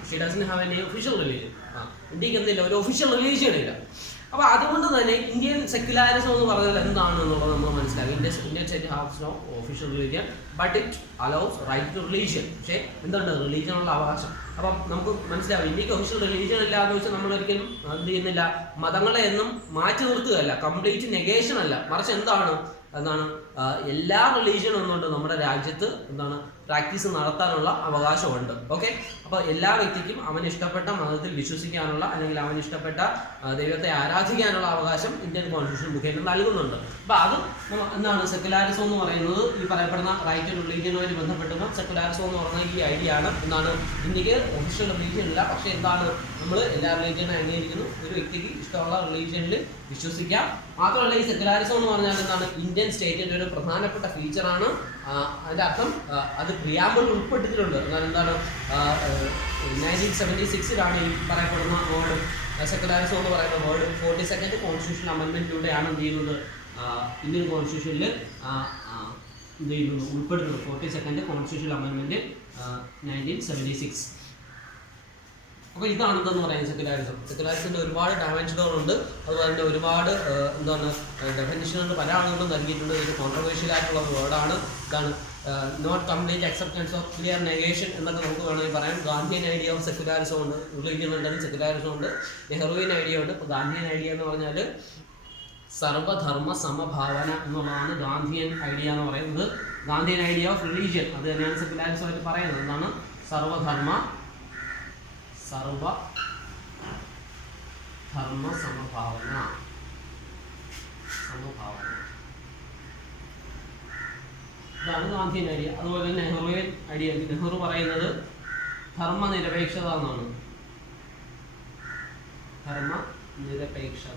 she doesn't have any official religion. ഇന്ത്യക്ക് എന്തില്ല, ഒരു ഒഫീഷ്യൽ റിലീജിയൻ ഇല്ല. അപ്പോൾ അതുകൊണ്ട് തന്നെ ഇന്ത്യൻ സെക്യുലാരിസം എന്ന് പറഞ്ഞാൽ എന്താണെന്നുള്ളത് നമ്മൾ മനസ്സിലാക്കി. Indian state haves no official religion but it allows right to religion. പക്ഷേ എന്തുണ്ട്, റിലീജിയനുള്ള അവകാശം. അപ്പം നമുക്ക് മനസ്സിലാവും, ഇന്ത്യക്ക് ഒഫീഷ്യൽ റിലീജിയൻ ഇല്ല എന്ന് വെച്ചാൽ നമ്മളൊരിക്കലും എന്ത് ചെയ്യുന്നില്ല, മതങ്ങളെ എന്നും മാറ്റി നിർത്തുകയല്ല, കംപ്ലീറ്റ് നെഗേഷൻ അല്ല, മറിച്ച് എന്താണ് എല്ലാ റിലീജിയനും ഒന്നുണ്ട് നമ്മുടെ രാജ്യത്ത് എന്താണ് പ്രാക്ടീസ് നടത്താനുള്ള അവകാശമുണ്ട്. ഓക്കെ, അപ്പോൾ എല്ലാ വ്യക്തിക്കും അവന് ഇഷ്ടപ്പെട്ട മതത്തിൽ വിശ്വസിക്കാനുള്ള, അല്ലെങ്കിൽ അവന് ഇഷ്ടപ്പെട്ട ദൈവത്തെ ആരാധിക്കാനുള്ള അവകാശം ഇന്ത്യൻ കോൺസ്റ്റിറ്റ്യൂഷൻ മുഖേന നൽകുന്നുണ്ട്. അപ്പോൾ അത് എന്താണ് സെക്യുലാരിസം എന്ന് പറയുന്നത്, ഈ പറയപ്പെടുന്ന റൈറ്റ് ടു റിലീജിയനുമായി ബന്ധപ്പെട്ടുമ്പോൾ സെക്യുലാരിസം എന്ന് പറയുന്ന ഈ ഐഡിയ ആണ്. എന്താണ്, ഇന്ത്യക്ക് ഒഫീഷ്യൽ റിലീജിയൻ ഇല്ല, പക്ഷേ എന്താണ്, നമ്മൾ എല്ലാ റിലീജിയനും അംഗീകരിക്കുന്നു, ഒരു വ്യക്തിക്ക് ഇഷ്ടമുള്ള റിലീജിയനിൽ വിശ്വസിക്കാം. മാത്രമല്ല ഈ സെക്യുലാരിസം എന്ന് പറഞ്ഞാൽ എന്താണ്, ഇന്ത്യൻ സ്റ്റേറ്റിൻ്റെ ഒരു പ്രധാനപ്പെട്ട ഫീച്ചറാണ്. അതിൻ്റെ അർത്ഥം അത് പ്രിയാമ്പിൾ ഉൾപ്പെട്ടിട്ടുണ്ട്. എന്താണ് 1976 ഈ പറയപ്പെടുന്ന വേർഡ് സെക്യുലാരിസം എന്ന് പറയുന്ന വേർഡ് 42nd കോൺസ്റ്റിറ്റ്യൂഷൻ അമെൻമെൻറ്റിലൂടെയാണ് എന്ത് ചെയ്യുന്നത്, ഇന്ത്യൻ കോൺസ്റ്റിറ്റ്യൂഷനിൽ എന്ത് ചെയ്യുന്നത്, ഉൾപ്പെടുത്തുന്നത്. 42nd constitution amendment 1976. അപ്പോൾ ഇതാണ് എന്തെന്ന് പറയുന്നത് സെക്യുലാരിസം. സെക്യുലാരിസത്തിൻ്റെ ഒരുപാട് ഡയമെൻഷനുകളുണ്ട്, അതുപോലെ തന്നെ ഒരുപാട് എന്താണ് ഡെഫിനിഷനുകൾ പല ആളുകളും നൽകിയിട്ടുണ്ട്. ഇത് കോൺട്രവേഴ്ഷ്യൽ ആയിട്ടുള്ള വേർഡാണ്. ഇതാണ് not complete acceptance of clear negation എന്നൊക്കെ നമുക്ക് വേണമെങ്കിൽ പറയാം. ഗാന്ധിയൻ ഐഡിയ ഓഫ് സെക്യുലാരിസം ഉണ്ട്, റിലീജിയൻ ഉണ്ടെങ്കിൽ സെക്യുലാരിസം ഉണ്ട്. നെഹ്റുവിൻ ഐഡിയ ഉണ്ട്. ഇപ്പോൾ ഗാന്ധിയൻ ഐഡിയ എന്ന് പറഞ്ഞാൽ സർവധർമ്മ സമഭാവന എന്നുള്ളതാണ് ഗാന്ധിയൻ ഐഡിയ എന്ന് പറയുന്നത്. ഗാന്ധിയൻ ഐഡിയ ഓഫ് റിലീജിയൻ അത് തന്നെയാണ് സെക്യുലാരിസമായിട്ട് പറയുന്നത്. എന്താണ്, സർവധർമ്മ സമഭാവന. ഇതാണ് ഗാന്ധിയൻ ഐഡിയ. അതുപോലെ തന്നെ നെഹ്റുവിയൻ ഐഡിയ. നെഹ്റു പറയുന്നത് ധർമ്മനിരപേക്ഷത എന്നാണ്. ധർമ്മനിരപേക്ഷത.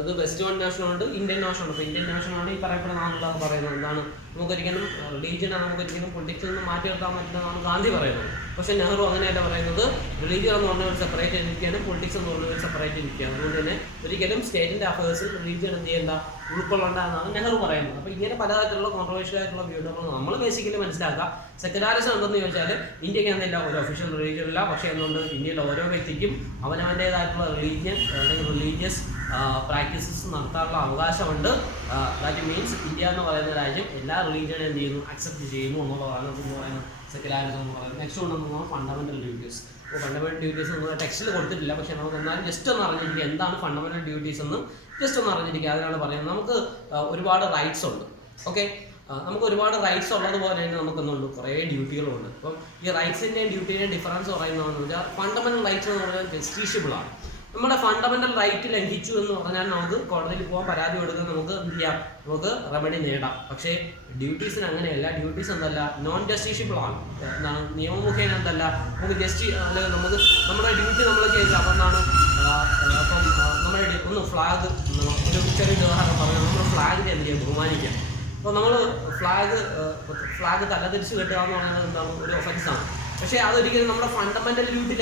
ഇത് വെസ്റ്റേൺ നാഷനുണ്ട്, ഇന്ത്യൻ നാഷനുണ്ട്. ഇപ്പോൾ ഇന്ത്യൻ നാഷനാണ് ഈ പറയപ്പെടുന്ന ആളുകളൊക്കെ പറയുന്നത്. എന്താണ്, നമുക്കൊരിക്കലും റിലീജിയനെ നമുക്കൊരിക്കലും പൊളിറ്റിക്സിൽ നിന്ന് മാറ്റി നിർത്താൻ പറ്റുന്നതാണ് ഗാന്ധി പറയുന്നത്. പക്ഷേ നെഹ്റു അങ്ങനെയല്ല പറയുന്നത്. റിലീജിയൻ എന്ന് പറഞ്ഞാൽ ഒരു സെപ്പറേറ്റ് ഇരിക്കുകയാണ്, പൊളിറ്റിക്സ് എന്ന് പറഞ്ഞാൽ ഒരു സെപ്പറേറ്റ് ഇരിക്കുകയാണ്. അതുകൊണ്ട് തന്നെ ഒരിക്കലും സ്റ്റേറ്റിൻ്റെ അഫയേഴ്സിൽ റിലീജിയൻ എന്ത് ചെയ്യേണ്ട, ഉൾക്കൊള്ളേണ്ട എന്നാണ് നെഹ്റു പറയുന്നത്. അപ്പോൾ ഇങ്ങനെ പലതരത്തിലുള്ള കോൺട്രവേഴ്ഷ്യൽ ആയിട്ടുള്ള വ്യൂഡുകൾ നമ്മൾ ബേസിക്കലി മനസ്സിലാക്കുക. സെക്യുലാരിസം എന്തെന്ന് ചോദിച്ചാൽ ഇന്ത്യക്ക് എന്തില്ല, ഒരു ഒഫീഷ്യൽ റിലീജിയൻ ഇല്ല, പക്ഷേ എന്തുകൊണ്ട് ഇന്ത്യയിൽ ഓരോ വ്യക്തിക്കും അവനവൻ്റേതായിട്ടുള്ള റിലീജിയൻ അല്ലെങ്കിൽ റിലീജിയസ് പ്രാക്ടീസസ് നടത്താനുള്ള അവകാശമുണ്ട്. ദാറ്റ് മീൻസ് ഇന്ത്യ എന്ന് പറയുന്ന രാജ്യം എല്ലാ റിലീജിയനും എന്ത് ചെയ്യുന്നു, അക്സെപ്റ്റ് ചെയ്യുന്നു എന്നുള്ളതാണ് എന്ന് പറയുന്നത് സെക്യുലാരിസം എന്ന് പറയുന്നത്. നെക്സ്റ്റ് കൊണ്ടുവന്നത് ഫണ്ടമെന്റൽ ഡ്യൂട്ടീസ്. അപ്പോൾ ഫണ്ടമെന്റൽ ഡ്യൂട്ടീസ് എന്ന് ടെക്സ്റ്റിൽ കൊടുത്തിട്ടില്ല, പക്ഷേ നമുക്ക് എന്നാലും ജസ്റ്റ് ഒന്ന് അറിഞ്ഞിരിക്കുക എന്താണ് ഫണ്ടമെന്റൽ ഡ്യൂട്ടീസ് എന്ന് ജസ്റ്റ് ഒന്ന് അറിഞ്ഞിരിക്കുക. അതിനാണ് പറയുന്നത് നമുക്ക് ഒരുപാട് റൈറ്റ്സ് ഉണ്ട്. ഓക്കെ, നമുക്ക് ഒരുപാട് റൈറ്റ്സ് ഉള്ളതുപോലെ തന്നെ നമുക്കൊന്നുണ്ട് കുറേ ഡ്യൂട്ടികളുണ്ട്. അപ്പം ഈ റൈറ്റ്സിൻ്റെയും ഡ്യൂട്ടിയുടെയും ഡിഫറൻസ് പറയുന്നതെന്ന് വെച്ചാൽ ഫണ്ടമെന്റൽ റൈറ്റ്സ് എന്ന് പറഞ്ഞാൽ ജസ്റ്റീഷ്യബിളാണ്. നമ്മുടെ ഫണ്ടമെന്റൽ റൈറ്റ് ലംഘിച്ചു എന്ന് പറഞ്ഞാൽ നമുക്ക് കോടതിയിൽ പോകാൻ പരാതി കൊടുക്കാൻ നമുക്ക് എന്ത് ചെയ്യാം, നമുക്ക് റെമഡി നേടാം. പക്ഷേ ഡ്യൂട്ടീസിന് അങ്ങനെയല്ല. ഡ്യൂട്ടീസ് എന്തല്ല, നോൺ ജസ്റ്റീഷ്യബിൾ ആണ്. എന്താണ്, നിയമമുഖേന എന്തല്ല, നമുക്ക് അല്ലെങ്കിൽ നമുക്ക് നമ്മുടെ ഡ്യൂട്ടി നമ്മൾ ചെയ്യില്ല. അപ്പം എന്താണ്, അപ്പം നമ്മുടെ ഒന്ന് ഫ്ലാഗ്, ഒരു ചെറിയ ഉദാഹരണം പറഞ്ഞാൽ നമ്മൾ ഫ്ലാഗിനെ എന്ത് ചെയ്യുക, ബഹുമാനിക്കാം. അപ്പോൾ നമ്മൾ ഫ്ലാഗ് തലതിരിച്ച് കെട്ടുക എന്ന് പറയുന്നത് എന്താണ്, ഒരു ഒഫൻസാണ്. പക്ഷേ അതൊരിക്കലും നമ്മുടെ ഫണ്ടമെന്റൽ ഡ്യൂട്ടി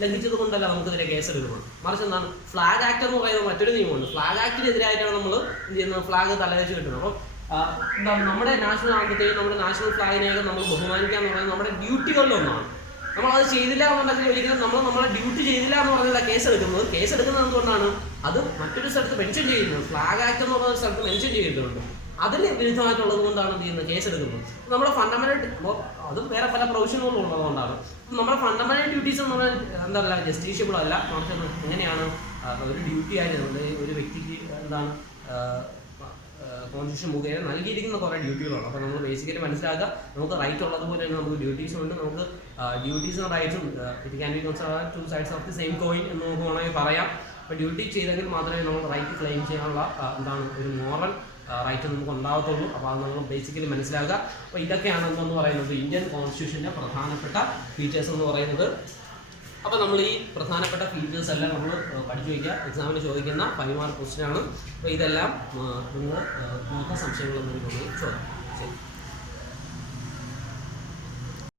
ലംഘിച്ചത് കൊണ്ടല്ല നമുക്കിതിരെ കേസെടുക്കുന്നത്. മറിച്ച് എന്താണ്, ഫ്ലാഗ് ആക്ട് എന്ന് പറയുന്നത് മറ്റൊരു നിയമമുണ്ട്. ഫ്ലാഗ് ആക്ടിനെതിരായിട്ടാണ് നമ്മൾ എന്ത് ചെയ്യുന്നത്, ഫ്ലാഗ് തലവെച്ച് കിട്ടുന്നത്. അപ്പോൾ എന്താണ്, നമ്മുടെ നാഷണൽ ആന്തത്തെയും നമ്മുടെ നാഷണൽ ഫ്ലാഗിനെയൊക്കെ നമ്മൾ ബഹുമാനിക്കുക എന്ന് പറയുന്നത് നമ്മുടെ ഡ്യൂട്ടികളിലൊന്നാണ്. നമ്മളത് ചെയ്തില്ല എന്നുണ്ടെങ്കിൽ ഒരിക്കലും നമ്മളെ ഡ്യൂട്ടി ചെയ്തില്ല എന്ന് പറഞ്ഞാൽ കേസ് എടുക്കുന്നത് എന്തുകൊണ്ടാണ്, അത് മറ്റൊരു സ്ഥലത്ത് മെൻഷൻ ചെയ്യുന്നത്. ഫ്ലാഗ് ആക്ട് എന്ന് പറയുന്ന സ്ഥലത്ത് മെൻഷൻ ചെയ്തിട്ടുണ്ട്. അതിന് വിരുദ്ധമായിട്ടുള്ളത് കൊണ്ടാണ് എന്ത് ചെയ്യുന്നത്, കേസെടുക്കുന്നത്. നമ്മുടെ ഫണ്ടമെന്റൽ, അതും വേറെ പല പ്രൊവിഷനുകളും ഉള്ളതുകൊണ്ടാണ്. നമ്മുടെ ഫണ്ടമെന്റൽ ഡ്യൂട്ടീസ് എന്ന് പറഞ്ഞാൽ എന്താ പറയുക, ജസ്റ്റീഷ്യബിൾ അല്ല. മറിച്ച് എങ്ങനെയാണ് ഒരു ഡ്യൂട്ടി ആയിട്ട് ഒരു വ്യക്തിക്ക് എന്താണ് കോൺസ്റ്റിറ്റ്യൂഷൻ മുഖേന നൽകിയിരിക്കുന്ന കുറേ ഡ്യൂട്ടികളുണ്ട്. അപ്പോൾ നമ്മൾ ബേസിക്കലി മനസ്സിലാക്കുക, നമുക്ക് റൈറ്റ് ഉള്ളതുപോലെ തന്നെ നമുക്ക് ഡ്യൂട്ടീസും ഉണ്ട്. നമുക്ക് ഡ്യൂട്ടീസും റൈറ്റ്സും it can be consider two sides of the same coin എന്ന് നമുക്ക് വേണമെങ്കിൽ പറയാം. അപ്പോൾ ഡ്യൂട്ടി ചെയ്തെങ്കിൽ മാത്രമേ നമ്മൾ റൈറ്റ് ക്ലെയിം ചെയ്യാനുള്ള എന്താണ് ഒരു മോറൽ റൈറ്റ് നമുക്ക് ഉണ്ടാകത്തുള്ളൂ. അപ്പോൾ അത് നമ്മൾ ബേസിക്കലി മനസ്സിലാക്കുക. അപ്പോൾ ഇതൊക്കെയാണ് എന്തെന്ന് പറയുന്നത് ഇന്ത്യൻ കോൺസ്റ്റിറ്റ്യൂഷൻ്റെ പ്രധാനപ്പെട്ട ഫീച്ചേഴ്സ് എന്ന് പറയുന്നത്. അപ്പോൾ നമ്മൾ ഈ പ്രധാനപ്പെട്ട ഫീച്ചേഴ്സ് എല്ലാം നമ്മൾ പഠിച്ചു വയ്ക്കുക. എക്സാമിന് ചോദിക്കുന്ന 5 മാർക്ക് ക്വസ്റ്റ്യൻ ആണ്. അപ്പോൾ ഇതെല്ലാം നിങ്ങൾ നോക്കുന്ന സംശയങ്ങളൊന്നും ചോദിക്കും. ശരി.